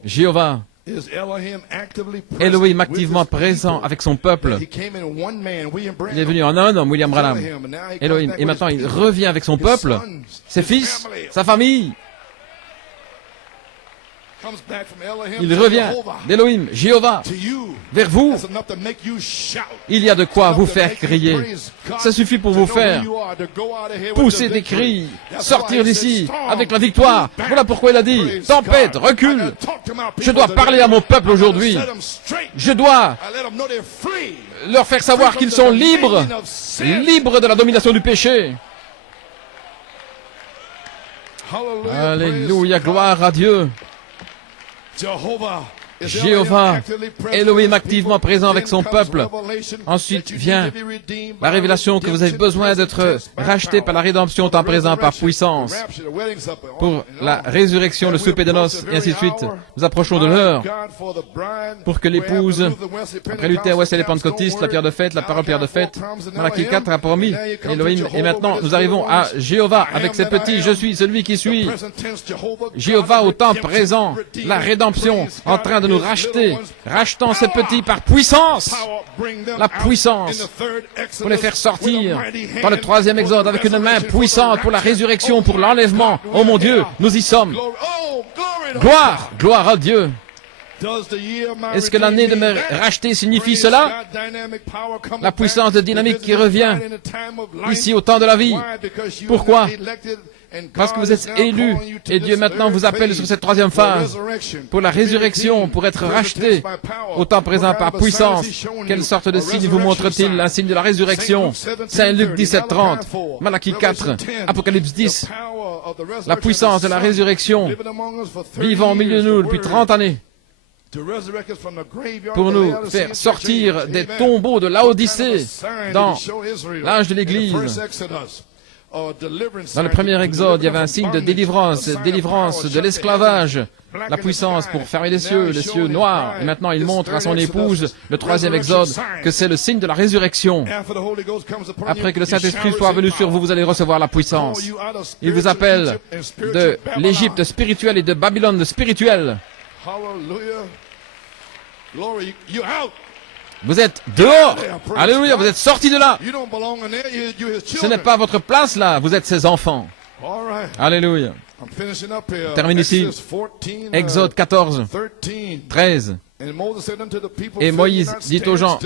Jéhovah, Elohim activement présent avec son peuple. Il est venu en un homme, William Branham, Elohim, et maintenant il revient avec son peuple, ses fils, sa famille. Il revient d'Elohim, Jéhovah, vers vous. Il y a de quoi vous faire crier. Ça suffit pour vous faire pousser des cris, sortir d'ici avec la victoire. Voilà pourquoi il a dit, tempête, recule. Je dois parler à mon peuple aujourd'hui. Je dois leur faire savoir qu'ils sont libres, libres de la domination du péché. Alléluia, gloire à Dieu. Jéhovah, Elohim activement présent avec son peuple. Ensuite vient la révélation que vous avez besoin d'être racheté par la rédemption temps présent par puissance. Pour la résurrection, le souper de noces, et ainsi de suite. Nous approchons de l'heure pour que l'épouse, après Luther, Wesley, les pentecôtistes, la pierre de fête, la parole pierre de fête, Malachie 4 a promis Elohim. Et maintenant, nous arrivons à Jéhovah avec ses petits. Je suis celui qui suis. Jéhovah au temps présent, la rédemption en train de nous racheter, rachetant ces petits par puissance, la puissance pour les faire sortir dans le troisième exode avec une main puissante pour la résurrection, pour l'enlèvement. Oh mon Dieu, nous y sommes. Gloire, gloire à Dieu. Est-ce que l'année de me racheter signifie cela? La puissance de dynamique qui revient ici au temps de la vie. Pourquoi? Parce que vous êtes élus et Dieu maintenant vous appelle sur cette troisième phase pour la résurrection, pour être racheté au temps présent par puissance. Quelle sorte de signe vous montre-t-il? Un signe de la résurrection. Saint Luc 17, 30, Malachie 4, Apocalypse 10. La puissance de la résurrection vivant au milieu de nous depuis 30 années pour nous faire sortir des tombeaux de Laodicée dans l'âge de l'Église. Dans le premier exode, il y avait un signe de délivrance, délivrance de l'esclavage, la puissance pour fermer les cieux noirs. Et maintenant, il montre à son épouse, le troisième exode, que c'est le signe de la résurrection. Après que le Saint-Esprit soit venu sur vous, vous allez recevoir la puissance. Il vous appelle de l'Égypte spirituelle et de Babylone spirituelle. Vous êtes dehors. Alléluia, vous êtes sortis de là. Ce n'est pas votre place là, vous êtes ses enfants. Alléluia. Je termine ici. Exode 14, 13. Et Moïse dit aux gens,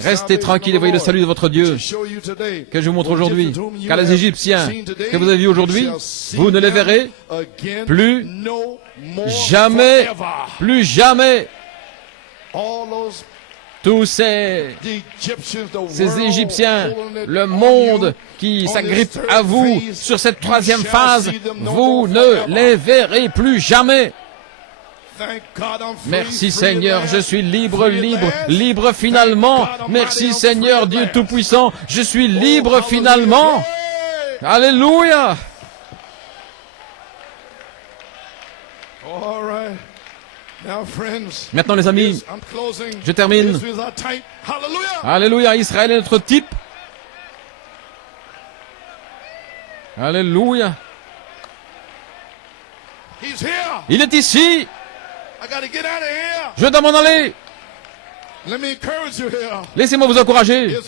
restez tranquilles et voyez le salut de votre Dieu, que je vous montre aujourd'hui. Car les Égyptiens que vous avez vus aujourd'hui, vous ne les verrez plus jamais, plus jamais. Tous ces Égyptiens, le monde qui s'agrippe à vous sur cette troisième phase, vous ne les verrez plus jamais. Merci Seigneur, je suis libre, libre, libre finalement. Merci Seigneur Dieu Tout-Puissant, je suis libre finalement. Alléluia. Maintenant les amis, je termine. Alléluia, Israël est notre type. Alléluia. Il est ici. Je dois m'en aller. Laissez-moi vous encourager.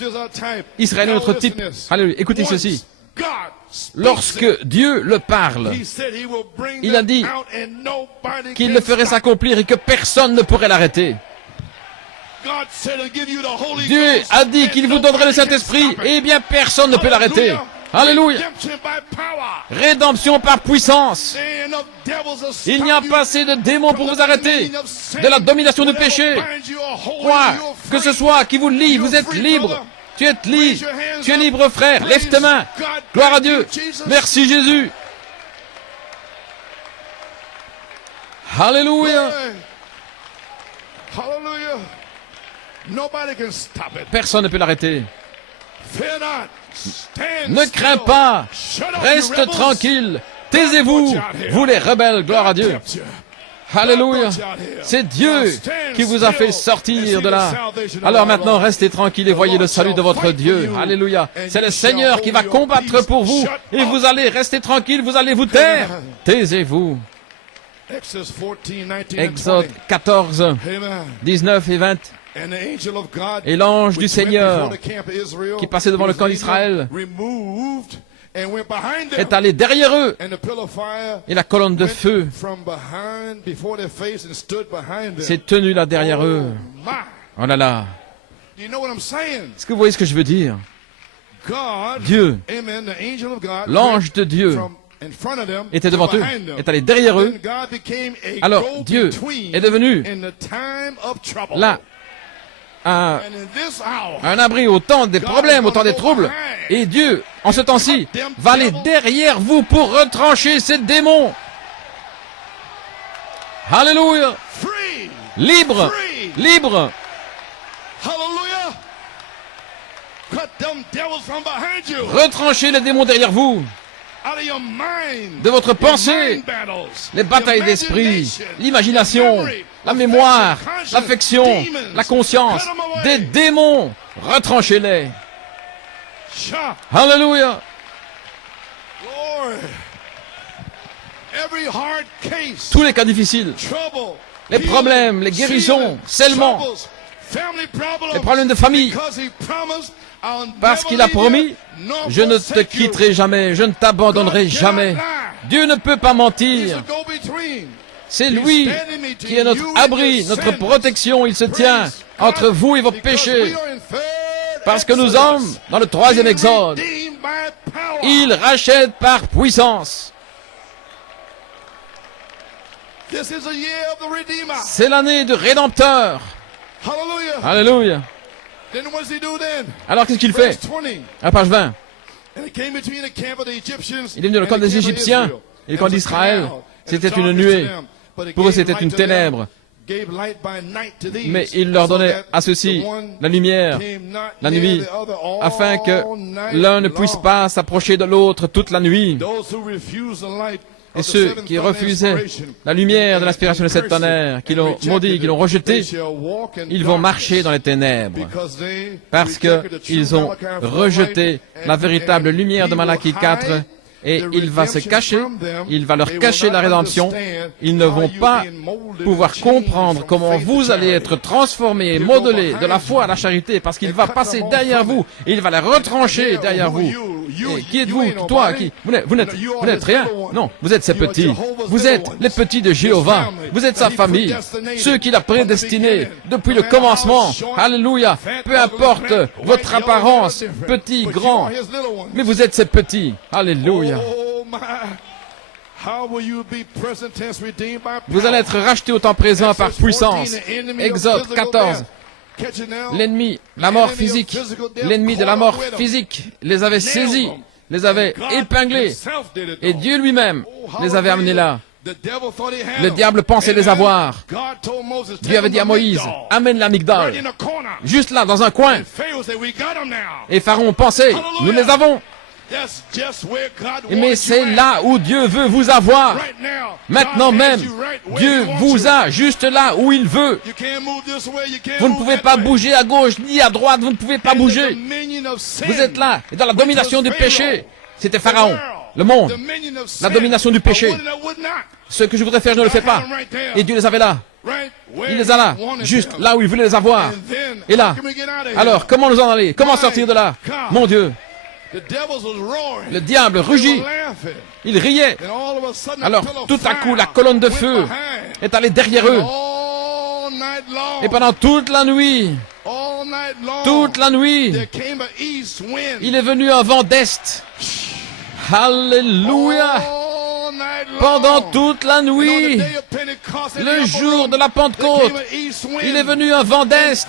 Israël est notre type. Alléluia. Écoutez ceci. Lorsque Dieu le parle, il a dit qu'il le ferait s'accomplir et que personne ne pourrait l'arrêter. Dieu a dit qu'il vous donnerait le Saint-Esprit, et bien personne ne peut l'arrêter. Alléluia. Rédemption par puissance. Il n'y a pas assez de démons pour vous arrêter de la domination du péché. Quoi que ce soit qui vous lie, vous êtes libre. Tu es libre. Tu es libre, frère. Lève tes mains. Gloire à Dieu. Merci Jésus. Alléluia. Personne ne peut l'arrêter. Fear not. Stand Ne crains still. pas, Shut up, you reste rebels. tranquille, taisez-vous, vous les rebelles, gloire à Dieu. Kept you. Alléluia. C'est Dieu qui vous a fait sortir de là. Alors maintenant, restez tranquille et voyez le salut de votre Dieu. Alléluia. C'est le Seigneur qui va combattre pour vous. Et vous allez rester tranquille, vous allez vous taire. Taisez-vous. Exodus 14, 19 and Exode 20. 14, Amen. 19 et 20. And the angel of God, Et l'ange du which went Seigneur, before the camp of Israel, qui passait devant le camp was d'Israël, removed and went behind them. est allé derrière eux. And the pillar of fire Et la colonne de went feu from behind, before their face, and stood behind them. s'est tenue là derrière Oh, eux. my. Oh là là. Do you know what I'm saying? Est-ce que vous voyez ce que je veux dire? God, Dieu, amen, the angel of God, l'ange de Dieu, from in front of them était to devant eux, behind them. est allé derrière eux. Then God became a Alors Dieu go-between est devenu in the time of trouble. là un And in this hour, abri au temps des problèmes, au temps des troubles. Et Dieu, en ce temps-ci, va aller derrière vous pour retrancher ces démons. Alléluia. free, Libre, libre. hallelujah, cut them devils from behind you, Retranchez les démons derrière vous. out of your mind, De votre your pensée, mind battles, les batailles your d'esprit, imagination, l'imagination, memory, la mémoire, affection, l'affection, demons, la conscience, cut 'em away. des démons. Retranchez-les. Shout, Alléluia. Lord, every hard case, Tous les cas difficiles, trouble, les problèmes, les guérisons, seulement, les problèmes de famille, parce qu'il a promis, je ne te quitterai jamais, je ne t'abandonnerai jamais. Dieu ne peut pas mentir. C'est lui qui est notre abri, notre protection. Il se tient entre vous et vos péchés. Parce que nous sommes dans le 3e Exode. Il rachète par puissance. C'est l'année du Rédempteur. Alléluia. Alors qu'est-ce qu'il fait? À la page 20. Il est venu dans le camp des Égyptiens et le camp d'Israël. C'était une nuée. Pour eux, c'était une ténèbre. Mais il leur donnait à ceux-ci la lumière, la nuit, afin que l'un ne puisse pas s'approcher de l'autre toute la nuit. Et ceux qui refusaient la lumière de l'inspiration de cette tonnerre, qui l'ont maudit, qui l'ont rejeté, ils vont marcher dans les ténèbres, parce qu'ils ont rejeté la véritable lumière de Malachie 4, et il va se cacher, il va leur cacher la rédemption. Ils ne vont pas pouvoir comprendre comment vous allez être transformés et modelés de la foi à la charité, parce qu'il va passer derrière vous, et il va les retrancher derrière vous. Et qui êtes-vous? Toi, qui? Vous n'êtes rien. Non, vous êtes ces petits. Vous êtes les petits de Jéhovah. Vous êtes sa famille. Ceux qu'il a prédestinés depuis le commencement. Alléluia. Peu importe votre apparence, petit, grand. Mais vous êtes ces petits. Alléluia. Vous allez être rachetés au temps présent par puissance. Exode 14. L'ennemi, la mort physique, l'ennemi de la mort physique les avait saisis, les avait épinglés, et Dieu lui-même les avait amenés là. Le diable pensait les avoir. Dieu avait dit à Moïse, amène l'amygdale, juste là, dans un coin. Et Pharaon pensait, nous les avons. Mais c'est là où Dieu veut vous avoir. Maintenant même, Dieu vous a juste là où il veut. Vous ne pouvez pas bouger à gauche ni à droite, vous ne pouvez pas bouger. Vous êtes là, et dans la domination du péché. C'était Pharaon, le monde, la domination du péché. Ce que je voudrais faire, je ne le fais pas. Et Dieu les avait là. Il les a là, juste là où il voulait les avoir. Et là, alors, comment nous en aller? Comment sortir de là? Mon Dieu. Le diable rugit. Il riait. Alors, tout à coup, la colonne de feu est allée derrière eux. Et pendant toute la nuit, il est venu un vent d'est. Alléluia. Pendant toute la nuit, le jour de la Pentecôte, il est venu un vent d'Est,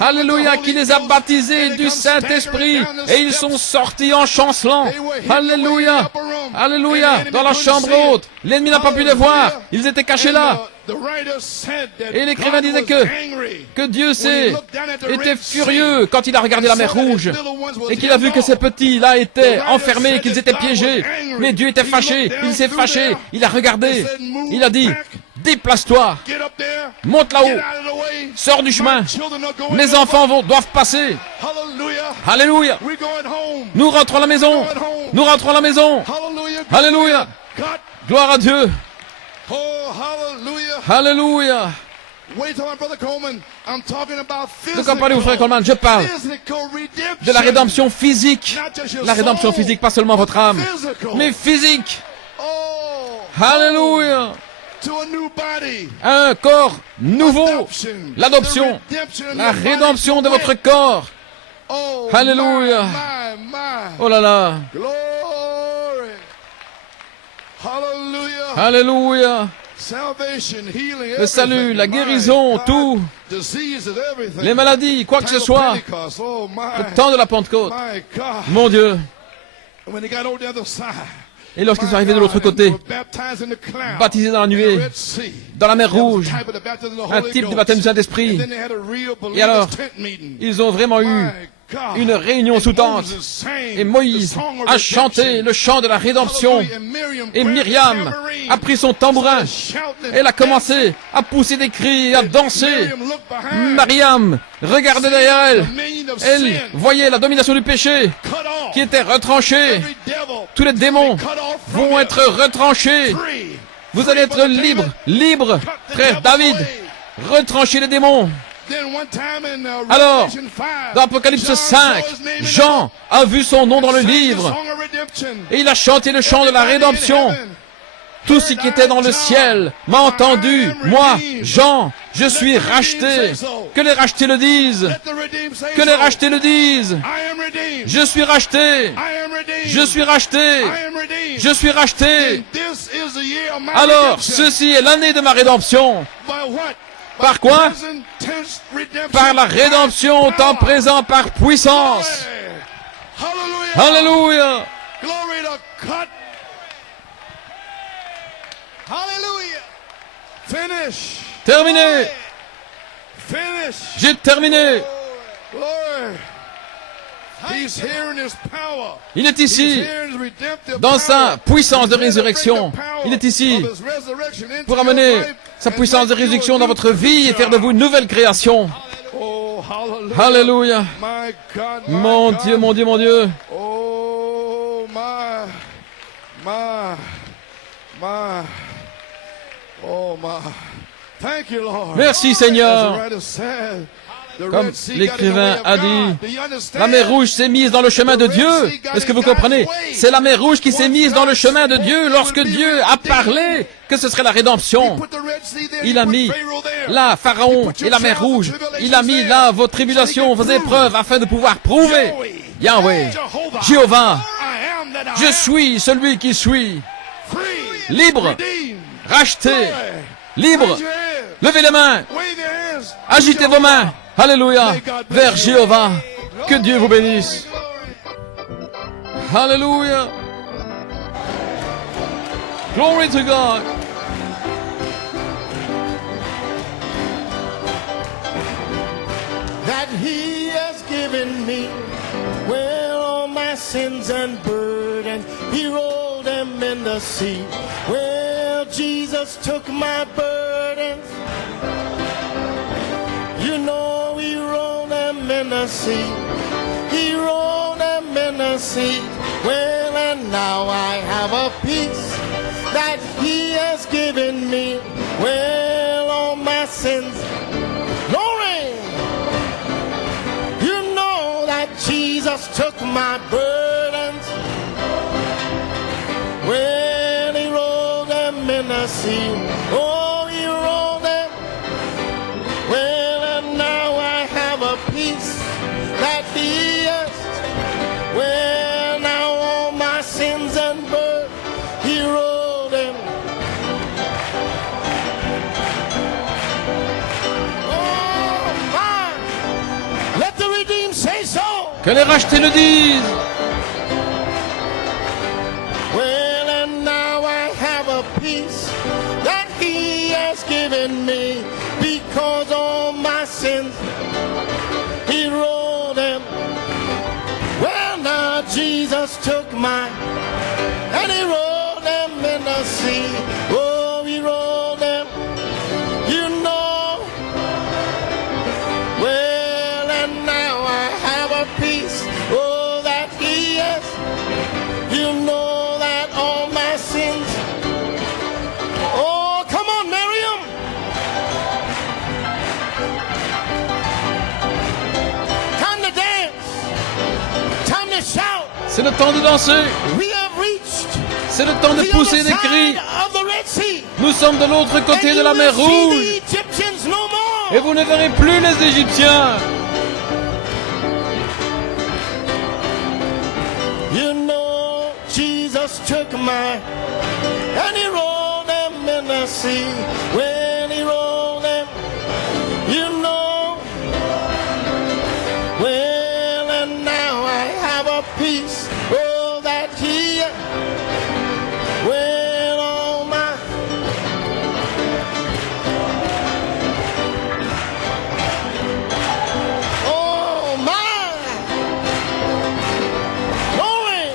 alléluia, qui les a baptisés du Saint-Esprit, et ils sont sortis en chancelant, alléluia, alléluia, dans la chambre haute. L'ennemi n'a pas pu les voir, ils étaient cachés là. Et l'écrivain disait que Dieu était furieux quand il a regardé la mer Rouge et qu'il a vu que ces petits-là étaient enfermés, qu'ils étaient piégés. Mais Dieu était fâché, il s'est fâché, il a regardé, il a dit, déplace-toi, monte là-haut, sors du chemin, mes enfants doivent passer. Alléluia, nous rentrons à la maison, nous rentrons à la maison. Alléluia, gloire à Dieu. Alléluia. De quoi parlez-vous, frère Coleman? Je parle de la rédemption physique. La rédemption physique, pas seulement votre âme, mais physique. Alléluia. Un corps nouveau. L'adoption. La rédemption de votre corps. Alléluia. Oh là là. Alléluia. Le salut, la guérison, tout. Les maladies, quoi que ce soit. Le temps de la Pentecôte. Mon Dieu. Et lorsqu'ils sont arrivés de l'autre côté, baptisés dans la nuée, dans la mer Rouge, un type de baptême du Saint-Esprit. Et alors, ils ont vraiment eu une réunion sous tente. Et Moïse a chanté le chant de la rédemption. Et Myriam a pris son tambourin. Elle a commencé à pousser des cris, à danser. Myriam regardait derrière elle. Elle voyait la domination du péché qui était retranchée. Tous les démons vont être retranchés. Vous allez être libre, libre, frère David. Retranchez les démons. Alors, dans Apocalypse 5, Jean a vu son nom dans le livre et il a chanté le chant de la rédemption. Tout ce qui était dans le ciel m'a entendu. Moi, Jean, je suis racheté. Que les rachetés le disent. Que les rachetés le disent. Je suis racheté. Je suis racheté. Je suis racheté. Alors, ceci est l'année de ma rédemption. Par quoi? Par la rédemption au temps présent, par puissance. Alléluia. Terminé. J'ai terminé. Il est ici, dans sa puissance de résurrection. Il est ici pour amener sa puissance de résurrection dans votre vie et faire de vous une nouvelle création. Alléluia. Mon Dieu, mon Dieu, mon Dieu. Merci Seigneur. Comme l'écrivain a dit, la mer Rouge s'est mise dans le chemin de Dieu. Est-ce que vous comprenez? C'est la mer Rouge qui s'est mise dans le chemin de Dieu lorsque Dieu a parlé que ce serait la rédemption. Il a mis là Pharaon et la mer Rouge. Il a mis là vos tribulations, vos épreuves, afin de pouvoir prouver. Yahweh, Jéhovah, je suis celui qui suis. Libre, racheté, libre. Levez les mains, agitez vos mains. Alléluia, vers Jéhovah. Que Dieu vous bénisse. Alléluia. Glory to God. That He has given me, well, all my sins and burdens, He rolled them in the sea. Well, Jesus took my burdens. You know He rolled them in the sea. He rolled them in the sea. Well, and now I have a peace that He has given me. Well, all my sins. Glory! You know that Jesus took my burdens. Well, He rolled them in the sea. Oh, He rolled them. Well, and now I have a peace that He has. Well, now all my sins and burdens, He rolled them. Que les rachetés le disent. Well, and now I have a peace that he has given me because all my sins he rolled them. Well, now Jesus took mine and he rolled them in the sea. Oh, he rolled them, you know. Well, and now I have a peace, oh, that he has, you know, that all my sins. Oh, come on, Miriam. Time to dance. Time to shout. C'est le temps de danser. We have reached C'est le temps de the pousser other des cris. side of the Red Sea. Nous sommes de l'autre côté And de you la mer will see Rouge. the Egyptians no more. Et vous ne verrez plus les Égyptiens. You know, Jesus took mine and he rolled them in the sea. When he rolled them, you know. Well, and now I have a peace, oh, that he, well, all my, oh, my, glory,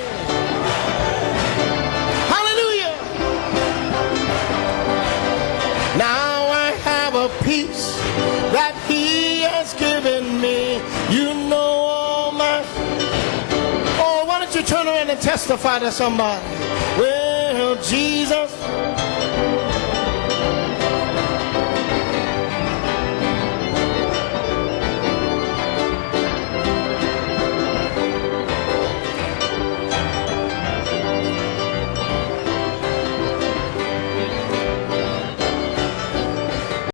hallelujah. Now I have a peace that he has given me. You know all my. Oh, why don't you turn around and testify to somebody? Well, Jesus